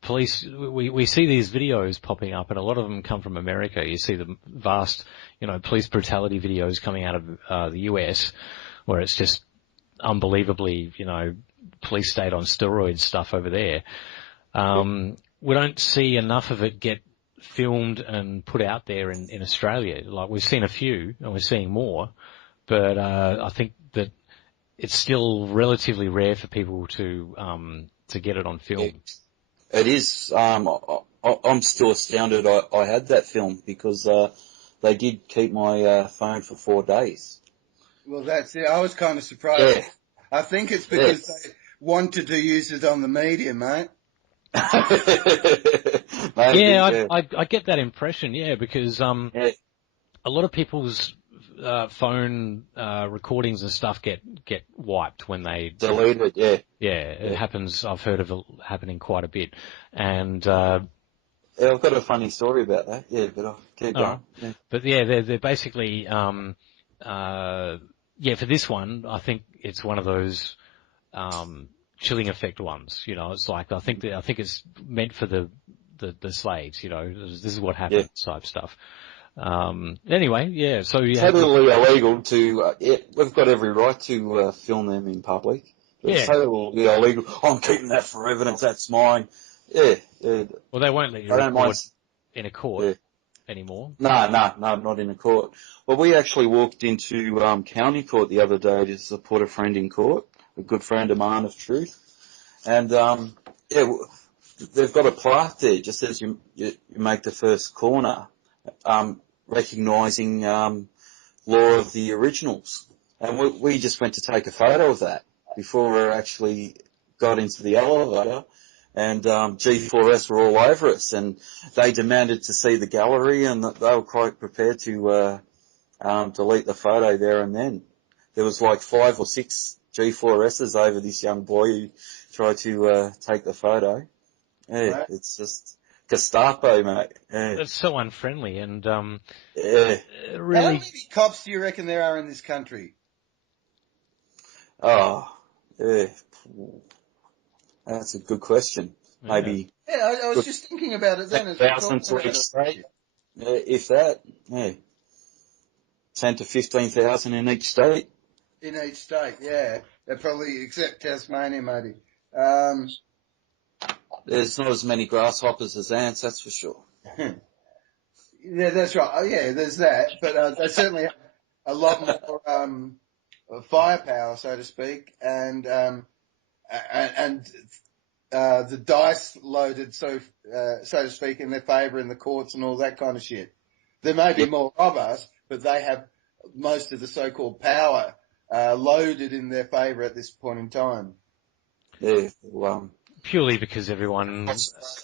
police, we see these videos popping up and a lot of them come from America. You see the vast, police brutality videos coming out of, the US where it's just unbelievably, police state on steroids stuff over there. We don't see enough of it get filmed and put out there in Australia. Like we've seen a few and we're seeing more, but, I think that it's still relatively rare for people to get it on film. It is. I'm still astounded I had that film because, they did keep my, phone for 4 days. Well, that's it. I was kind of surprised. Yeah. I think it's because they wanted to use it on the media, mate. Maybe, I get that impression, because a lot of people's phone recordings and stuff get wiped when they deleted. It happens. I've heard of it happening quite a bit, and I've got a funny story about that. Yeah, but I'll keep going. Yeah. But they're basically for this one, I think it's one of those chilling effect ones, it's like, I think it's meant for the slaves, this is what happened type stuff. Anyway, so you totally illegal to, we've got every right to, film them in public. It's totally illegal. I'm keeping that for evidence, that's mine. Yeah. Well, they won't let you record in a court anymore. No, not in a court. Well, we actually walked into, county court the other day to support a friend in court. A good friend of mine of truth. And, they've got a plaque there, just as you make the first corner, recognising, law of the originals. And we just went to take a photo of that before we actually got into the elevator. And G4S were all over us, and they demanded to see the gallery, and they were quite prepared to delete the photo there and then. There was like 5 or 6 G4S's over this young boy who tried to take the photo. Yeah, right. It's just Gestapo, mate. Yeah. It's so unfriendly, and yeah. Really. How many cops do you reckon there are in this country? Oh, yeah. That's a good question. Yeah. Maybe. Yeah, I was just thinking about it then. 10,000 to each state. If that, yeah. 10 to 15,000 in each state. In each state, yeah. They're probably, except Tasmania, maybe. There's not as many grasshoppers as ants, that's for sure. Yeah, that's right. Oh, yeah, there's that. But they certainly have a lot more firepower, so to speak, and the dice loaded, so to speak, in their favour in the courts and all that kind of shit. There may be more of us, but they have most of the so-called power loaded in their favour at this point in time. Yeah, well, purely because everyone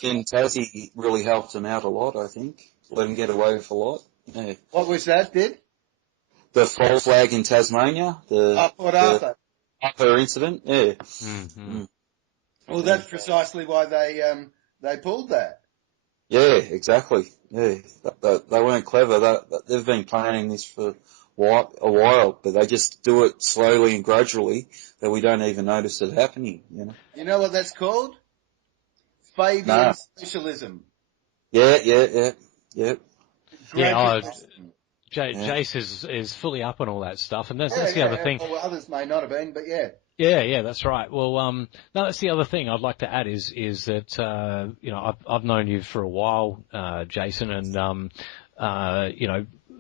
in Tassie really helped them out a lot, I think. Let them get away with a lot. Yeah. What was that, did? The false flag in Tasmania, the Port Arthur. Upper incident, yeah. Mm-hmm. Well, that's precisely why they pulled that. Yeah, exactly. Yeah, they weren't clever. They've been planning this for a while, but they just do it slowly and gradually that we don't even notice it happening. You know. You know what that's called? Fabian socialism. Yeah. Yeah, Jace is fully up on all that stuff, and that's the other thing. Well, others may not have been, but yeah. Yeah, that's right. Well, no, that's the other thing I'd like to add is that, I've known you for a while, Jason, and, a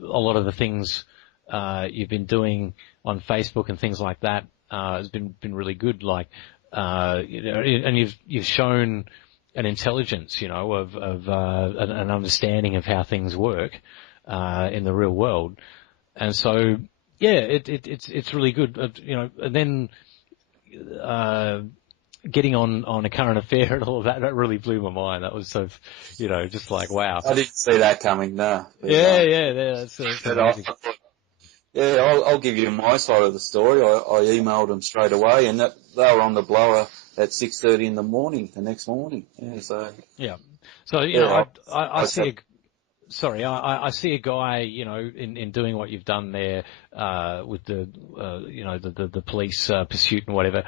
lot of the things, you've been doing on Facebook and things like that, has been really good. Like, and you've shown an intelligence, of an understanding of how things work, in the real world. And so, yeah, it's really good, and then, getting on a current affair and all of that really blew my mind. That was so, just like, wow. I didn't see that coming, no. But, that's amazing. I'll give you my side of the story. I emailed them straight away, and they were on the blower at 6:30 in the morning, the next morning. Yeah, so. Yeah. So, I see a guy, in doing what you've done there, with the police, pursuit and whatever,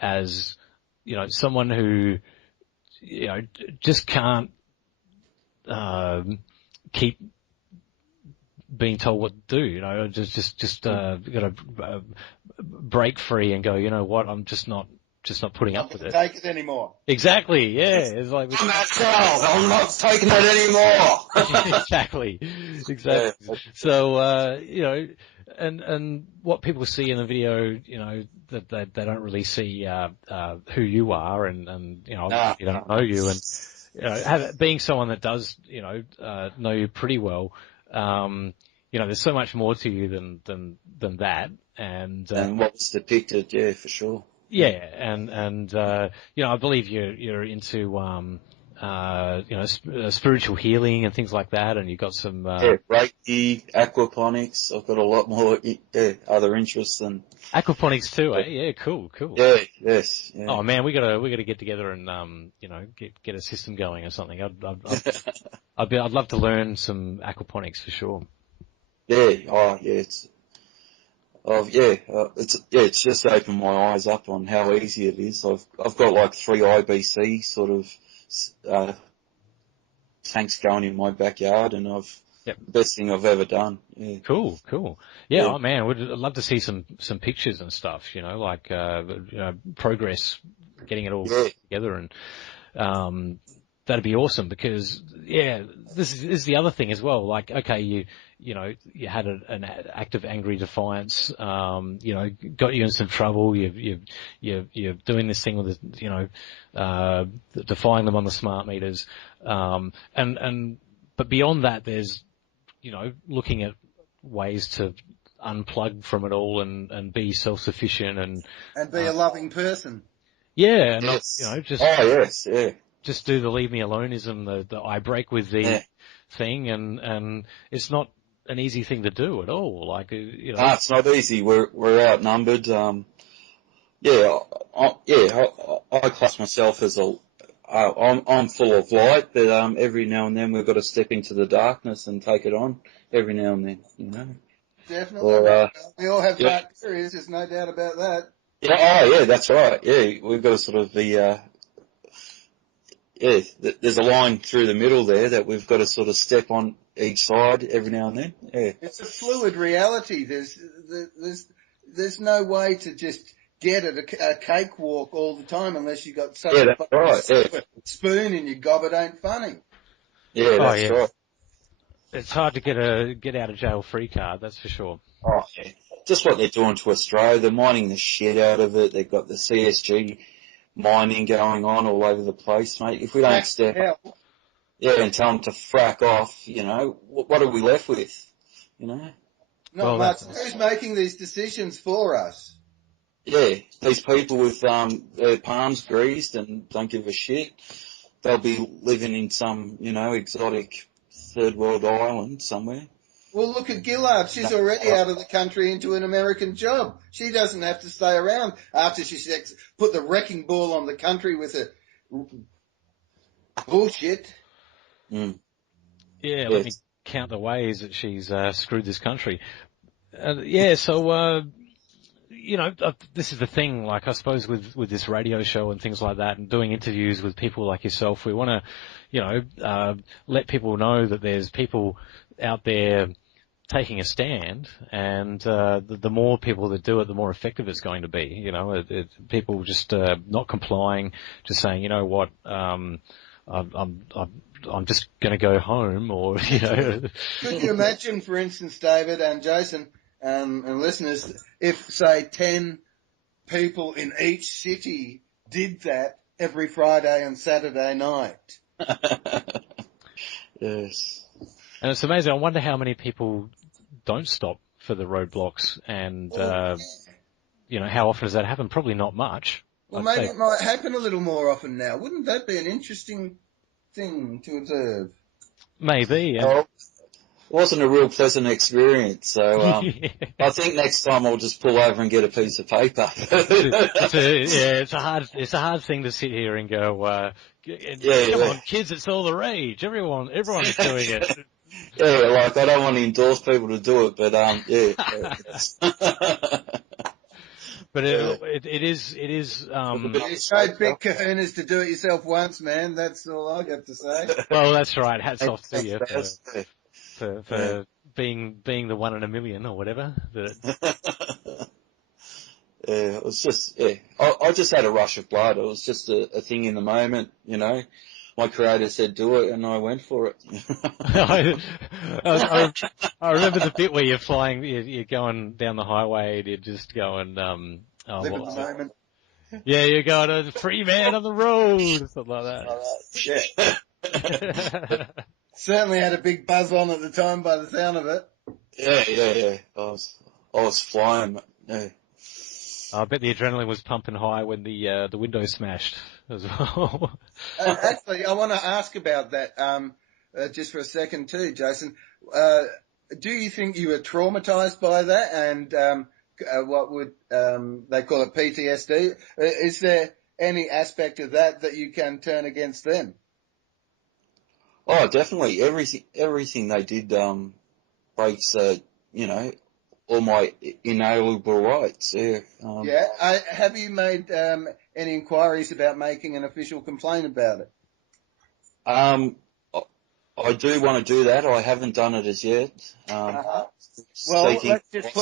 as, someone who, just can't, keep being told what to do, just break free and go, you know what, I'm just not putting up with it. Take it anymore. Exactly, yeah. It's like, I'm not taking it anymore. Exactly. Yeah. So, and what people see in the video, that they don't really see, who you are and you don't know you, and, being someone that does, know you pretty well, there's so much more to you than that. And what's depicted, yeah, for sure. Yeah, and I believe you're into spiritual healing and things like that, and you've got some Reiki, aquaponics. I've got a lot more other interests than aquaponics too. Yeah, cool. Yeah, yes. Yeah. Oh man, we gotta get together and get a system going or something. I'd love to learn some aquaponics for sure. Yeah. It's just opened my eyes up on how easy it is. I've got like 3 IBC sort of tanks going in my backyard, and the best thing I've ever done. Yeah. Cool. Yeah. Oh man, I'd love to see some pictures and stuff. Like progress, getting it all together, and that'd be awesome because this is the other thing as well. Like, okay, you had an act of angry defiance, got you in some trouble. You're doing this thing with defying them on the smart meters, but beyond that, there's looking at ways to unplug from it all and be self-sufficient and be a loving person. Yeah, and Yes. not, just yes, yeah. Just do the leave me aloneism, the I break with thee thing, and it's not an easy thing to do at all. Like, No, it's not easy. We're outnumbered. I class myself as I'm full of light, but every now and then we've got to step into the darkness and take it on. Every now and then, you know. Definitely. We all have dark periods. There's no doubt about that. Yeah, that's right. Yeah, we've got to sort of be, there's a line through the middle there that we've got to sort of step on each side every now and then. Yeah. It's a fluid reality. There's no way to just get it a cakewalk all the time unless you got such a spoon in your gob. It ain't funny. Yeah, that's right. It's hard to get out of jail free card, that's for sure. Oh, yeah. Just what they're doing to Australia. They're mining the shit out of it. They've got the CSG mining going on all over the place, mate. If we don't step up, and tell them to frack off, you know, what are we left with, you know? Not much. Who's making these decisions for us? Yeah, these people with their palms greased and don't give a shit. They'll be living in some, you know, exotic third world island somewhere. Well, look at Gillard. She's already out of the country into an American job. She doesn't have to stay around after she put the wrecking ball on the country with her bullshit. Mm. Yeah, let me count the ways that she's screwed this country. You know, this is the thing, like, I suppose with this radio show and things like that and doing interviews with people like yourself, we want to, you know, let people know that there's people out there taking a stand, and the more people that do it, the more effective it's going to be. You know, people just not complying, just saying, you know what, I'm just going to go home, or, you know. Could you imagine, for instance, David and Jason and listeners, if, say, 10 people in each city did that every Friday and Saturday night? Yes. And it's amazing. I wonder how many people don't stop for the roadblocks, and you know, how often does that happen? Probably not much. Well, maybe it might happen a little more often now. Wouldn't that be an interesting thing to observe? Maybe. Well, it wasn't a real pleasant experience, so I think next time I'll just pull over and get a piece of paper. It's a hard thing to sit here and go, come on, kids, it's all the rage. Everyone's doing it. Yeah, like, I don't want to endorse people to do it, but But it is. It's so big kahunas to do it yourself once, man. That's all I got to say. Well, that's right. Hats off to you for being the one in a million or whatever. It was just, I just had a rush of blood. It was just a thing in the moment, you know. My creator said do it, and I went for it. I remember the bit where you're flying, you're going down the highway, and you're just going, living the moment. Yeah, you're going, free man on the road, something like that. Yeah. Certainly had a big buzz on at the time by the sound of it. Yeah. I was flying. Yeah. I bet the adrenaline was pumping high when the window smashed as well. Actually, I want to ask about that just for a second too, Jason. Do you think you were traumatized by that, and what would they call it, PTSD? Is there any aspect of that you can turn against them? Oh, definitely. Everything they did breaks, you know, all my inalienable rights. Yeah. Have you made any inquiries about making an official complaint about it? I do want to do that. I haven't done it as yet. Well, let's just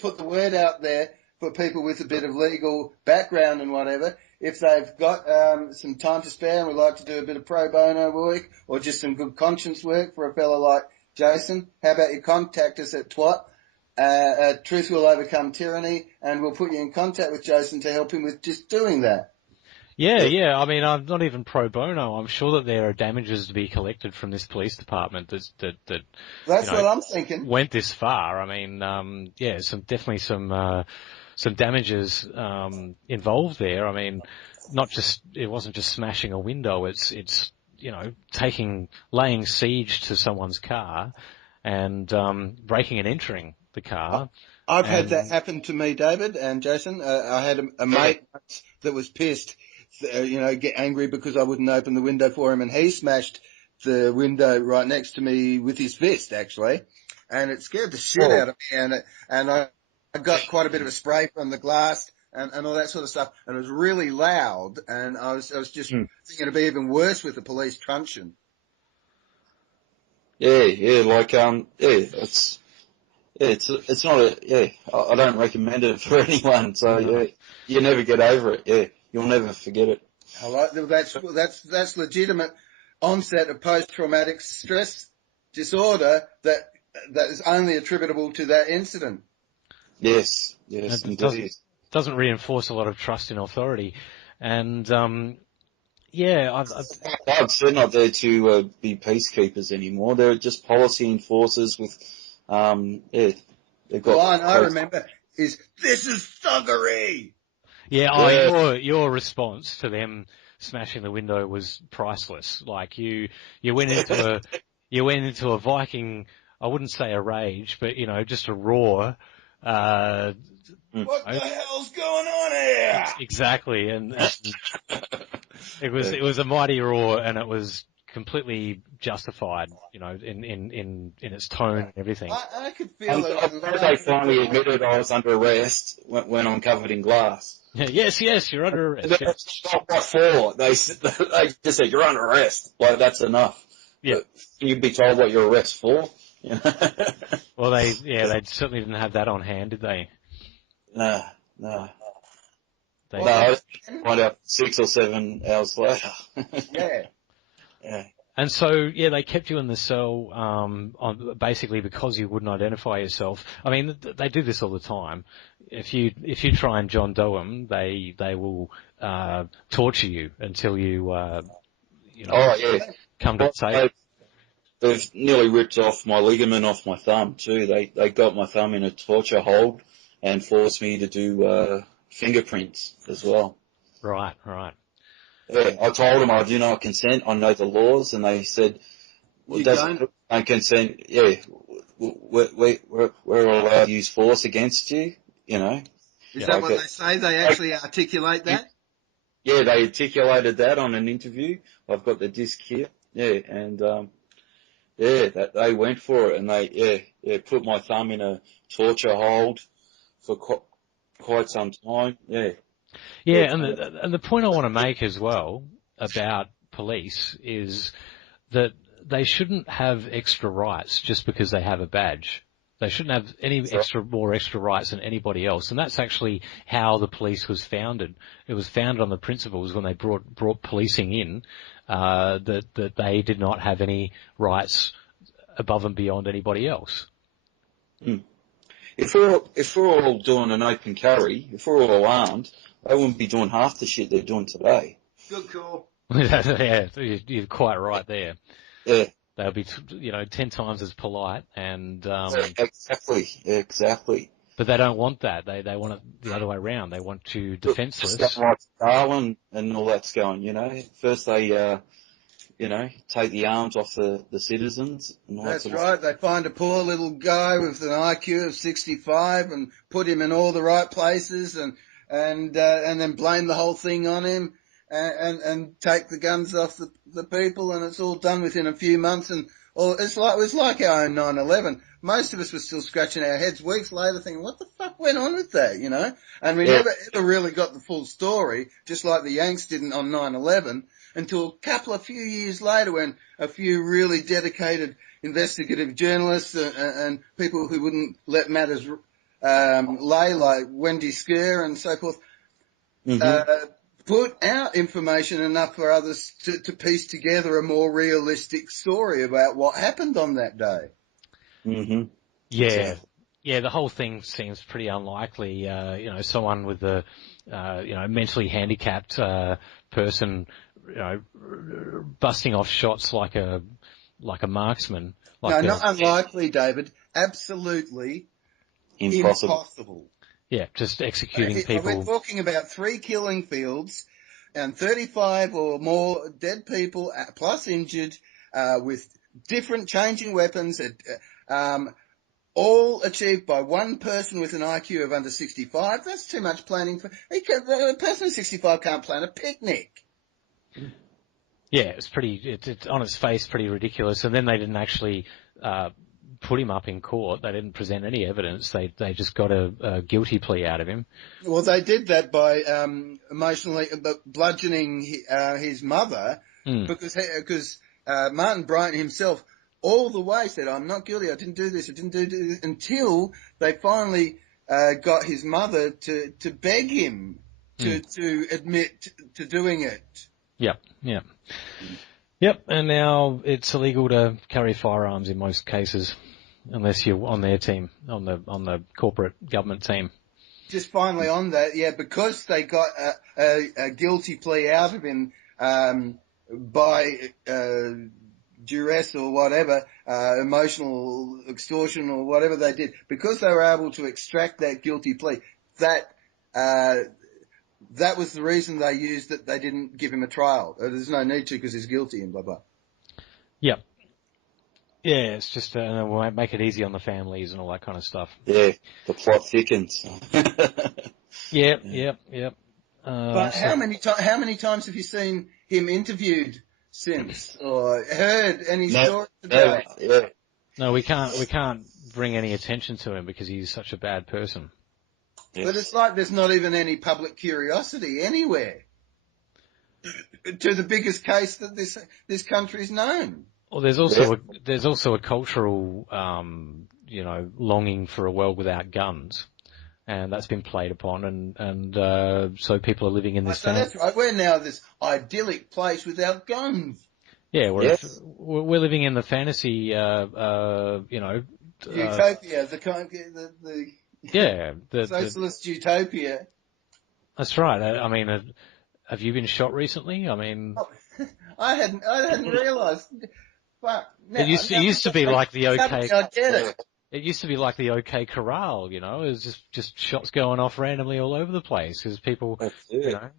put the word out there for people with a bit of legal background and whatever. If they've got some time to spare and would like to do a bit of pro bono work or just some good conscience work for a fellow like Jason, how about you contact us at Truth Will Overcome Tyranny, and we'll put you in contact with Jason to help him with just doing that. Yeah. I mean, I'm not even pro bono. I'm sure that there are damages to be collected from this police department that That's what I'm thinking. went this far. I mean, definitely some damages involved there. I mean, it wasn't just smashing a window. It's laying siege to someone's car and breaking and entering the car. I've had that happen to me, David and Jason. I had a mate that was pissed, get angry because I wouldn't open the window for him, and he smashed the window right next to me with his fist, actually, and it scared the shit out of me. And I got quite a bit of a spray from the glass and all that sort of stuff, and it was really loud. And I was just thinking it'd be even worse with the police truncheon. It's not I don't recommend it for anyone. So you never get over it. Yeah, you'll never forget it. All right, that's legitimate onset of post-traumatic stress disorder that is only attributable to that incident. Yes, indeed. Doesn't reinforce a lot of trust in authority, and I've they're not there to be peacekeepers anymore. They're just policy enforcers with they've got. The line I remember is, "This is thuggery." Yeah, your response to them smashing the window was priceless. Like you went into a Viking, I wouldn't say a rage, but just a roar. What the hell's going on here? Exactly, and it was a mighty roar, and it was completely justified, in its tone and everything. I could feel it. They finally admitted I was under arrest when I'm covered in glass. Yes, you're under arrest. What for? They just said, you're under arrest. Like, that's enough. Yeah. You'd be told what your arrest for. Well, they certainly didn't have that on hand, did they? No. They find out 6 or 7 hours later. Yeah. And so, they kept you in the cell, basically because you wouldn't identify yourself. I mean, they do this all the time. If you try and John Doe them, they will, torture you until you, come to safe. They've nearly ripped off my ligament off my thumb too. They got my thumb in a torture hold and forced me to do, fingerprints as well. Right. Yeah, I told them I do not consent. I know the laws, and they said, "Well, don't consent." Yeah, we're allowed to use force against you. Is that what they say? They actually articulate that? Yeah, they articulated that on an interview. I've got the disc here. Yeah, and that they went for it, and they put my thumb in a torture hold for quite some time. Yeah. Yeah, and the point I want to make as well about police is that they shouldn't have extra rights just because they have a badge. They shouldn't have any more extra rights than anybody else, and that's actually how the police was founded. It was founded on the principles when they brought policing in, that they did not have any rights above and beyond anybody else. If we're all doing an open carry, if we're all armed, they wouldn't be doing half the shit they're doing today. Good call. Yeah, you're quite right there. Yeah. They'll be, 10 times as polite and, Exactly. But they don't want that. They want it the other way around. They want you defenseless. Stuff like Darwin and all that's going, First they, take the arms off the citizens. And all that's that right. They find a poor little guy with an IQ of 65 and put him in all the right places and then blame the whole thing on him and take the guns off the people, and it's all done within a few months. And it was like our own 9/11. Most of us were still scratching our heads weeks later thinking, what the fuck went on with that, And we never ever really got the full story, just like the Yanks didn't on 9/11, until a few years later when a few really dedicated investigative journalists and people who wouldn't let matters lay, like Wendy Scare and so forth, put out information enough for others to piece together a more realistic story about what happened on that day. Yeah. Yeah, the whole thing seems pretty unlikely. Someone with a, mentally handicapped person, busting off shots like a marksman. No, not unlikely, David. Absolutely impossible. Yeah, just executing people. We're talking about 3 killing fields and 35 or more dead people, plus injured, with different changing weapons, all achieved by one person with an IQ of under 65. That's too much planning a person of 65 can't plan a picnic. Yeah, it's on its face pretty ridiculous. And then they didn't actually put him up in court. They didn't present any evidence. They just got a guilty plea out of him. Well, they did that by emotionally bludgeoning his mother because Martin Bryant himself all the way said, "I'm not guilty. I didn't do this. I didn't do this," until they finally got his mother to beg him to admit to doing it. Yep, and now it's illegal to carry firearms in most cases, unless you're on their team, on the corporate government team. Just finally on that, because they got a guilty plea out of him by duress or whatever, emotional extortion or whatever they did, because they were able to extract that guilty plea, that was the reason they used that they didn't give him a trial. There's no need to because he's guilty and blah, blah. Yep. Yeah, it's just, we'll make it easy on the families and all that kind of stuff. Yeah, the plot thickens. Yep. But how many times have you seen him interviewed since or heard any stories about it? Yeah. No, we can't bring any attention to him because he's such a bad person. Yes. But it's like there's not even any public curiosity anywhere to the biggest case that this country's known. Well, there's also a cultural, longing for a world without guns, and that's been played upon, and so people are living in this. So that's right. We're now this idyllic place without guns. Yeah, we're living in the fantasy, utopia, the socialist utopia. That's right. I mean, have you been shot recently? I mean, I hadn't realised. But it used to be like the OK. I get it. It used to be like the OK Corral, it was just shots going off randomly all over the place because people,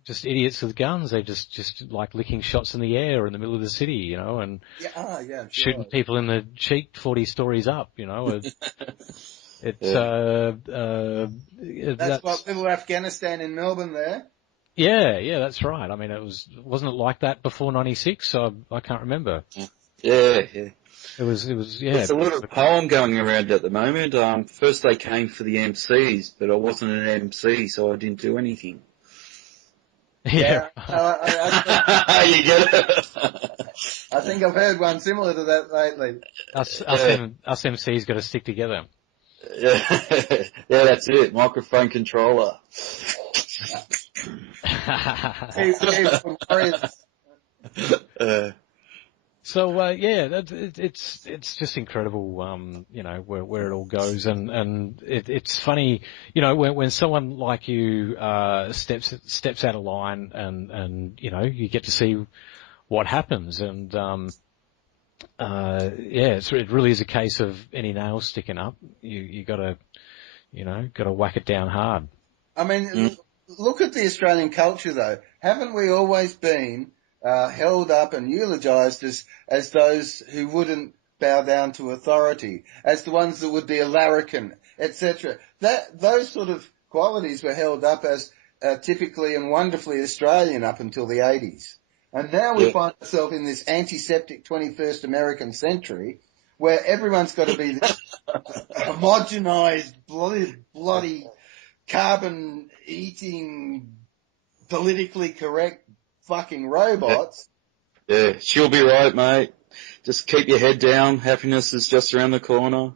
just idiots with guns. They just like licking shots in the air or in the middle of the city, and shooting people in the cheek 40 stories up, It's that's what little Afghanistan in Melbourne there. Yeah, that's right. I mean, wasn't it like that before '96? So I can't remember. Yeah. It was. There's a little poem going around at the moment. First they came for the MCs, but I wasn't an MC, so I didn't do anything. Yeah. You get it? I think I've heard one similar to that lately. Us MCs got to stick together. Yeah, that's it. Microphone controller. So it's just incredible, where it all goes, and it's funny, when someone like you steps out of line, and you get to see what happens, and it really is a case of any nail sticking up. You gotta whack it down hard. I mean, look at the Australian culture though. Haven't we always been held up and eulogised as those who wouldn't bow down to authority, as the ones that would be a larrikin, etc. Those sort of qualities were held up as typically and wonderfully Australian up until the 80s. And now we find ourselves in this antiseptic 21st American century where everyone's got to be this homogenised, bloody, carbon-eating, politically correct fucking robots. Yeah, she'll be right, mate. Just keep your head down. Happiness is just around the corner.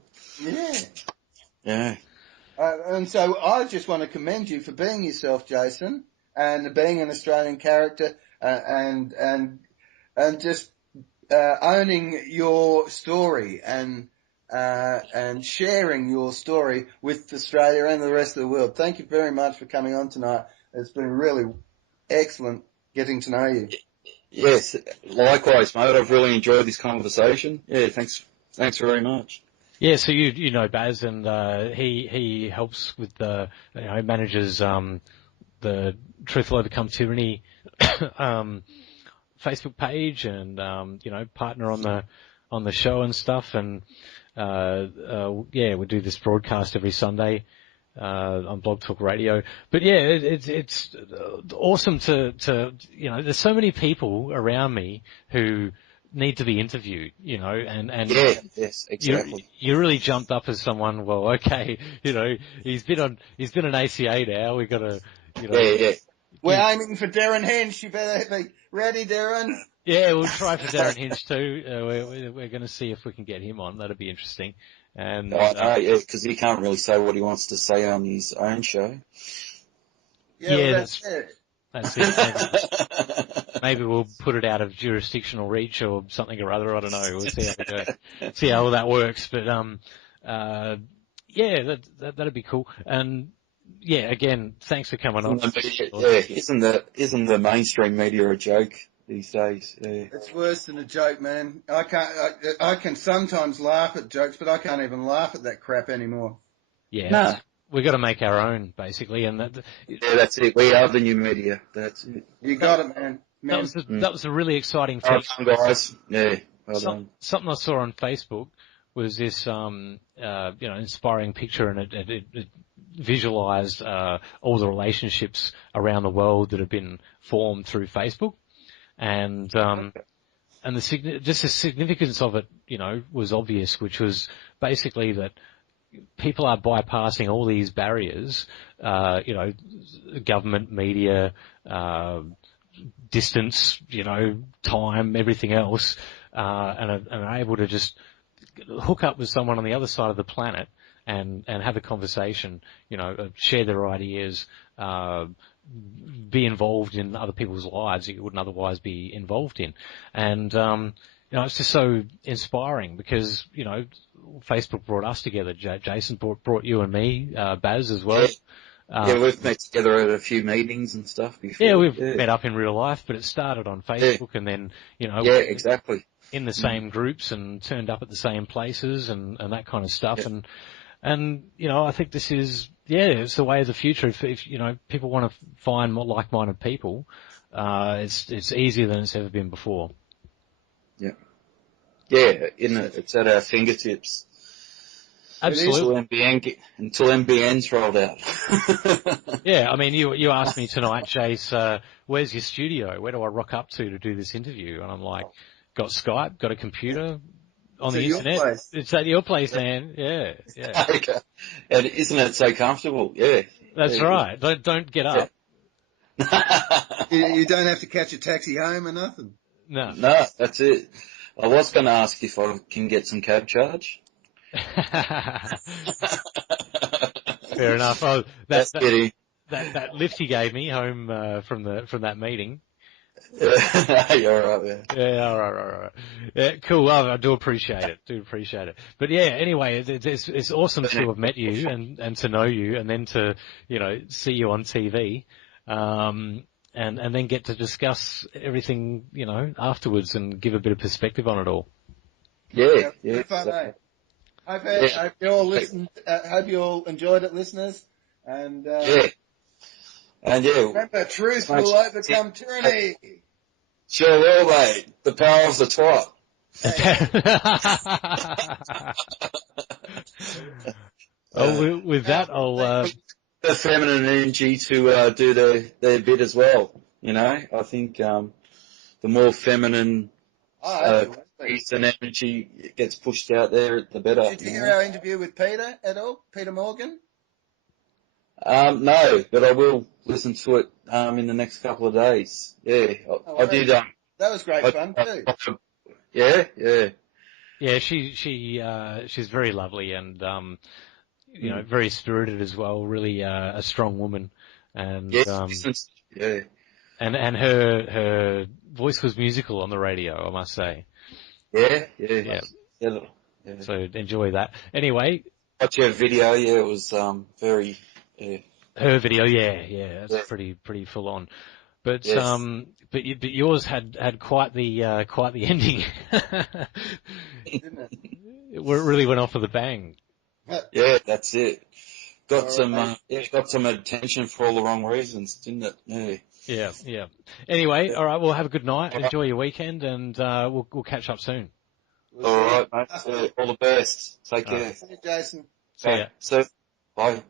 Yeah. And so I just want to commend you for being yourself, Jason, and being an Australian character, and just owning your story and and sharing your story with Australia and the rest of the world. Thank you very much for coming on tonight. It's been really excellent getting to know you. Yes, likewise, mate. I've really enjoyed this conversation. Yeah, thanks very much. Yeah, so you know Baz, and he helps with the manages the Truth Will Overcome Tyranny Facebook page, and partner on the show and stuff, and we do this broadcast every Sunday on Blog Talk Radio. But yeah, it's awesome to there's so many people around me who need to be interviewed, and yes, exactly. You really jumped up as someone. Well, okay, he's been on ACA now. We got to, Yeah. We're aiming for Darren Hinch. You better be ready, Darren. Yeah, we'll try for Darren Hinch too. We're going to see if we can get him on. That'll be interesting. And because he can't really say what he wants to say on his own show. Yeah, that's it. That's it. Maybe we'll put it out of jurisdictional reach or something or other. I don't know. We'll see how we go. See how all that works. But that'd be cool. And yeah, again, thanks for coming on. Isn't the mainstream media a joke these days? Yeah. It's worse than a joke, man. I can sometimes laugh at jokes, but I can't even laugh at that crap anymore. Yeah. No. We've got to make our own, basically, and that's it. We are the new media. That's it. You got it, man. That was a really exciting thing. Guys. Yeah. Well done. Something I saw on Facebook was this, inspiring picture, and it visualized all the relationships around the world that have been formed through Facebook, and the significance of it, was obvious, which was basically that people are bypassing all these barriers, government, media, distance, time, everything else, and are able to just hook up with someone on the other side of the planet and have a conversation, share their ideas, be involved in other people's lives that you wouldn't otherwise be involved in. And, it's just so inspiring because, Facebook brought us together. Jason brought you and me, Baz as well. We've met together at a few meetings and stuff before. Yeah, we've met up in real life, but it started on Facebook and then, exactly. In the same groups and turned up at the same places and that kind of stuff. Yeah. And, I think this is, it's the way of the future. If people want to find more like-minded people, it's easier than it's ever been before. Yeah. Yeah, it's at our fingertips. Absolutely. Until NBN's rolled out. Yeah, I mean, you asked me tonight, Chase, where's your studio? Where do I rock up to do this interview? And I'm like, got Skype, got a computer on the internet. It's at your place, man. Yeah. Okay. And isn't it so comfortable? Yeah. That's right. Don't get up. You don't have to catch a taxi home or nothing. No, that's it. I was going to ask if I can get some cab charge. Fair enough. Oh, that lift he gave me home from that meeting. You're all right, man. Yeah, all right. Yeah, cool. I do appreciate it. But yeah, anyway, it's awesome to have met you and to know you, and then to see you on TV, and then get to discuss everything afterwards and give a bit of perspective on it all. Yeah. Fun, hope you all listened. Hope you all enjoyed it, listeners. And remember, truth will overcome tyranny. Sure will, mate. The power of the twat. With that, I'll the feminine energy to do their bit as well. I think the more feminine peace and energy gets pushed out there, the better. Did you hear our interview with Peter at all? Peter Morgan? No, but I will listen to it in the next couple of days. Yeah, I did. That was great fun too. Yeah. Yeah, she's very lovely and very spirited as well. Really a strong woman, and and her voice was musical on the radio, I must say. Yeah. Yeah. So enjoy that. Anyway, Watch your video. Yeah, it was very. Yeah. her video, yeah, that's pretty full on. But Yes. but yours had quite the ending. Didn't it? It really went off with a bang. Yeah, that's it. Got All some, right. got some attention for all the wrong reasons, didn't it? Yeah. Yeah. Anyway, Yeah. all right. Well, have a good night. All right, Enjoy your weekend, and we'll catch up soon. We'll all see. right, mate. Yeah, all the best. Take All right. care. See you, Jason. See ya. So, bye.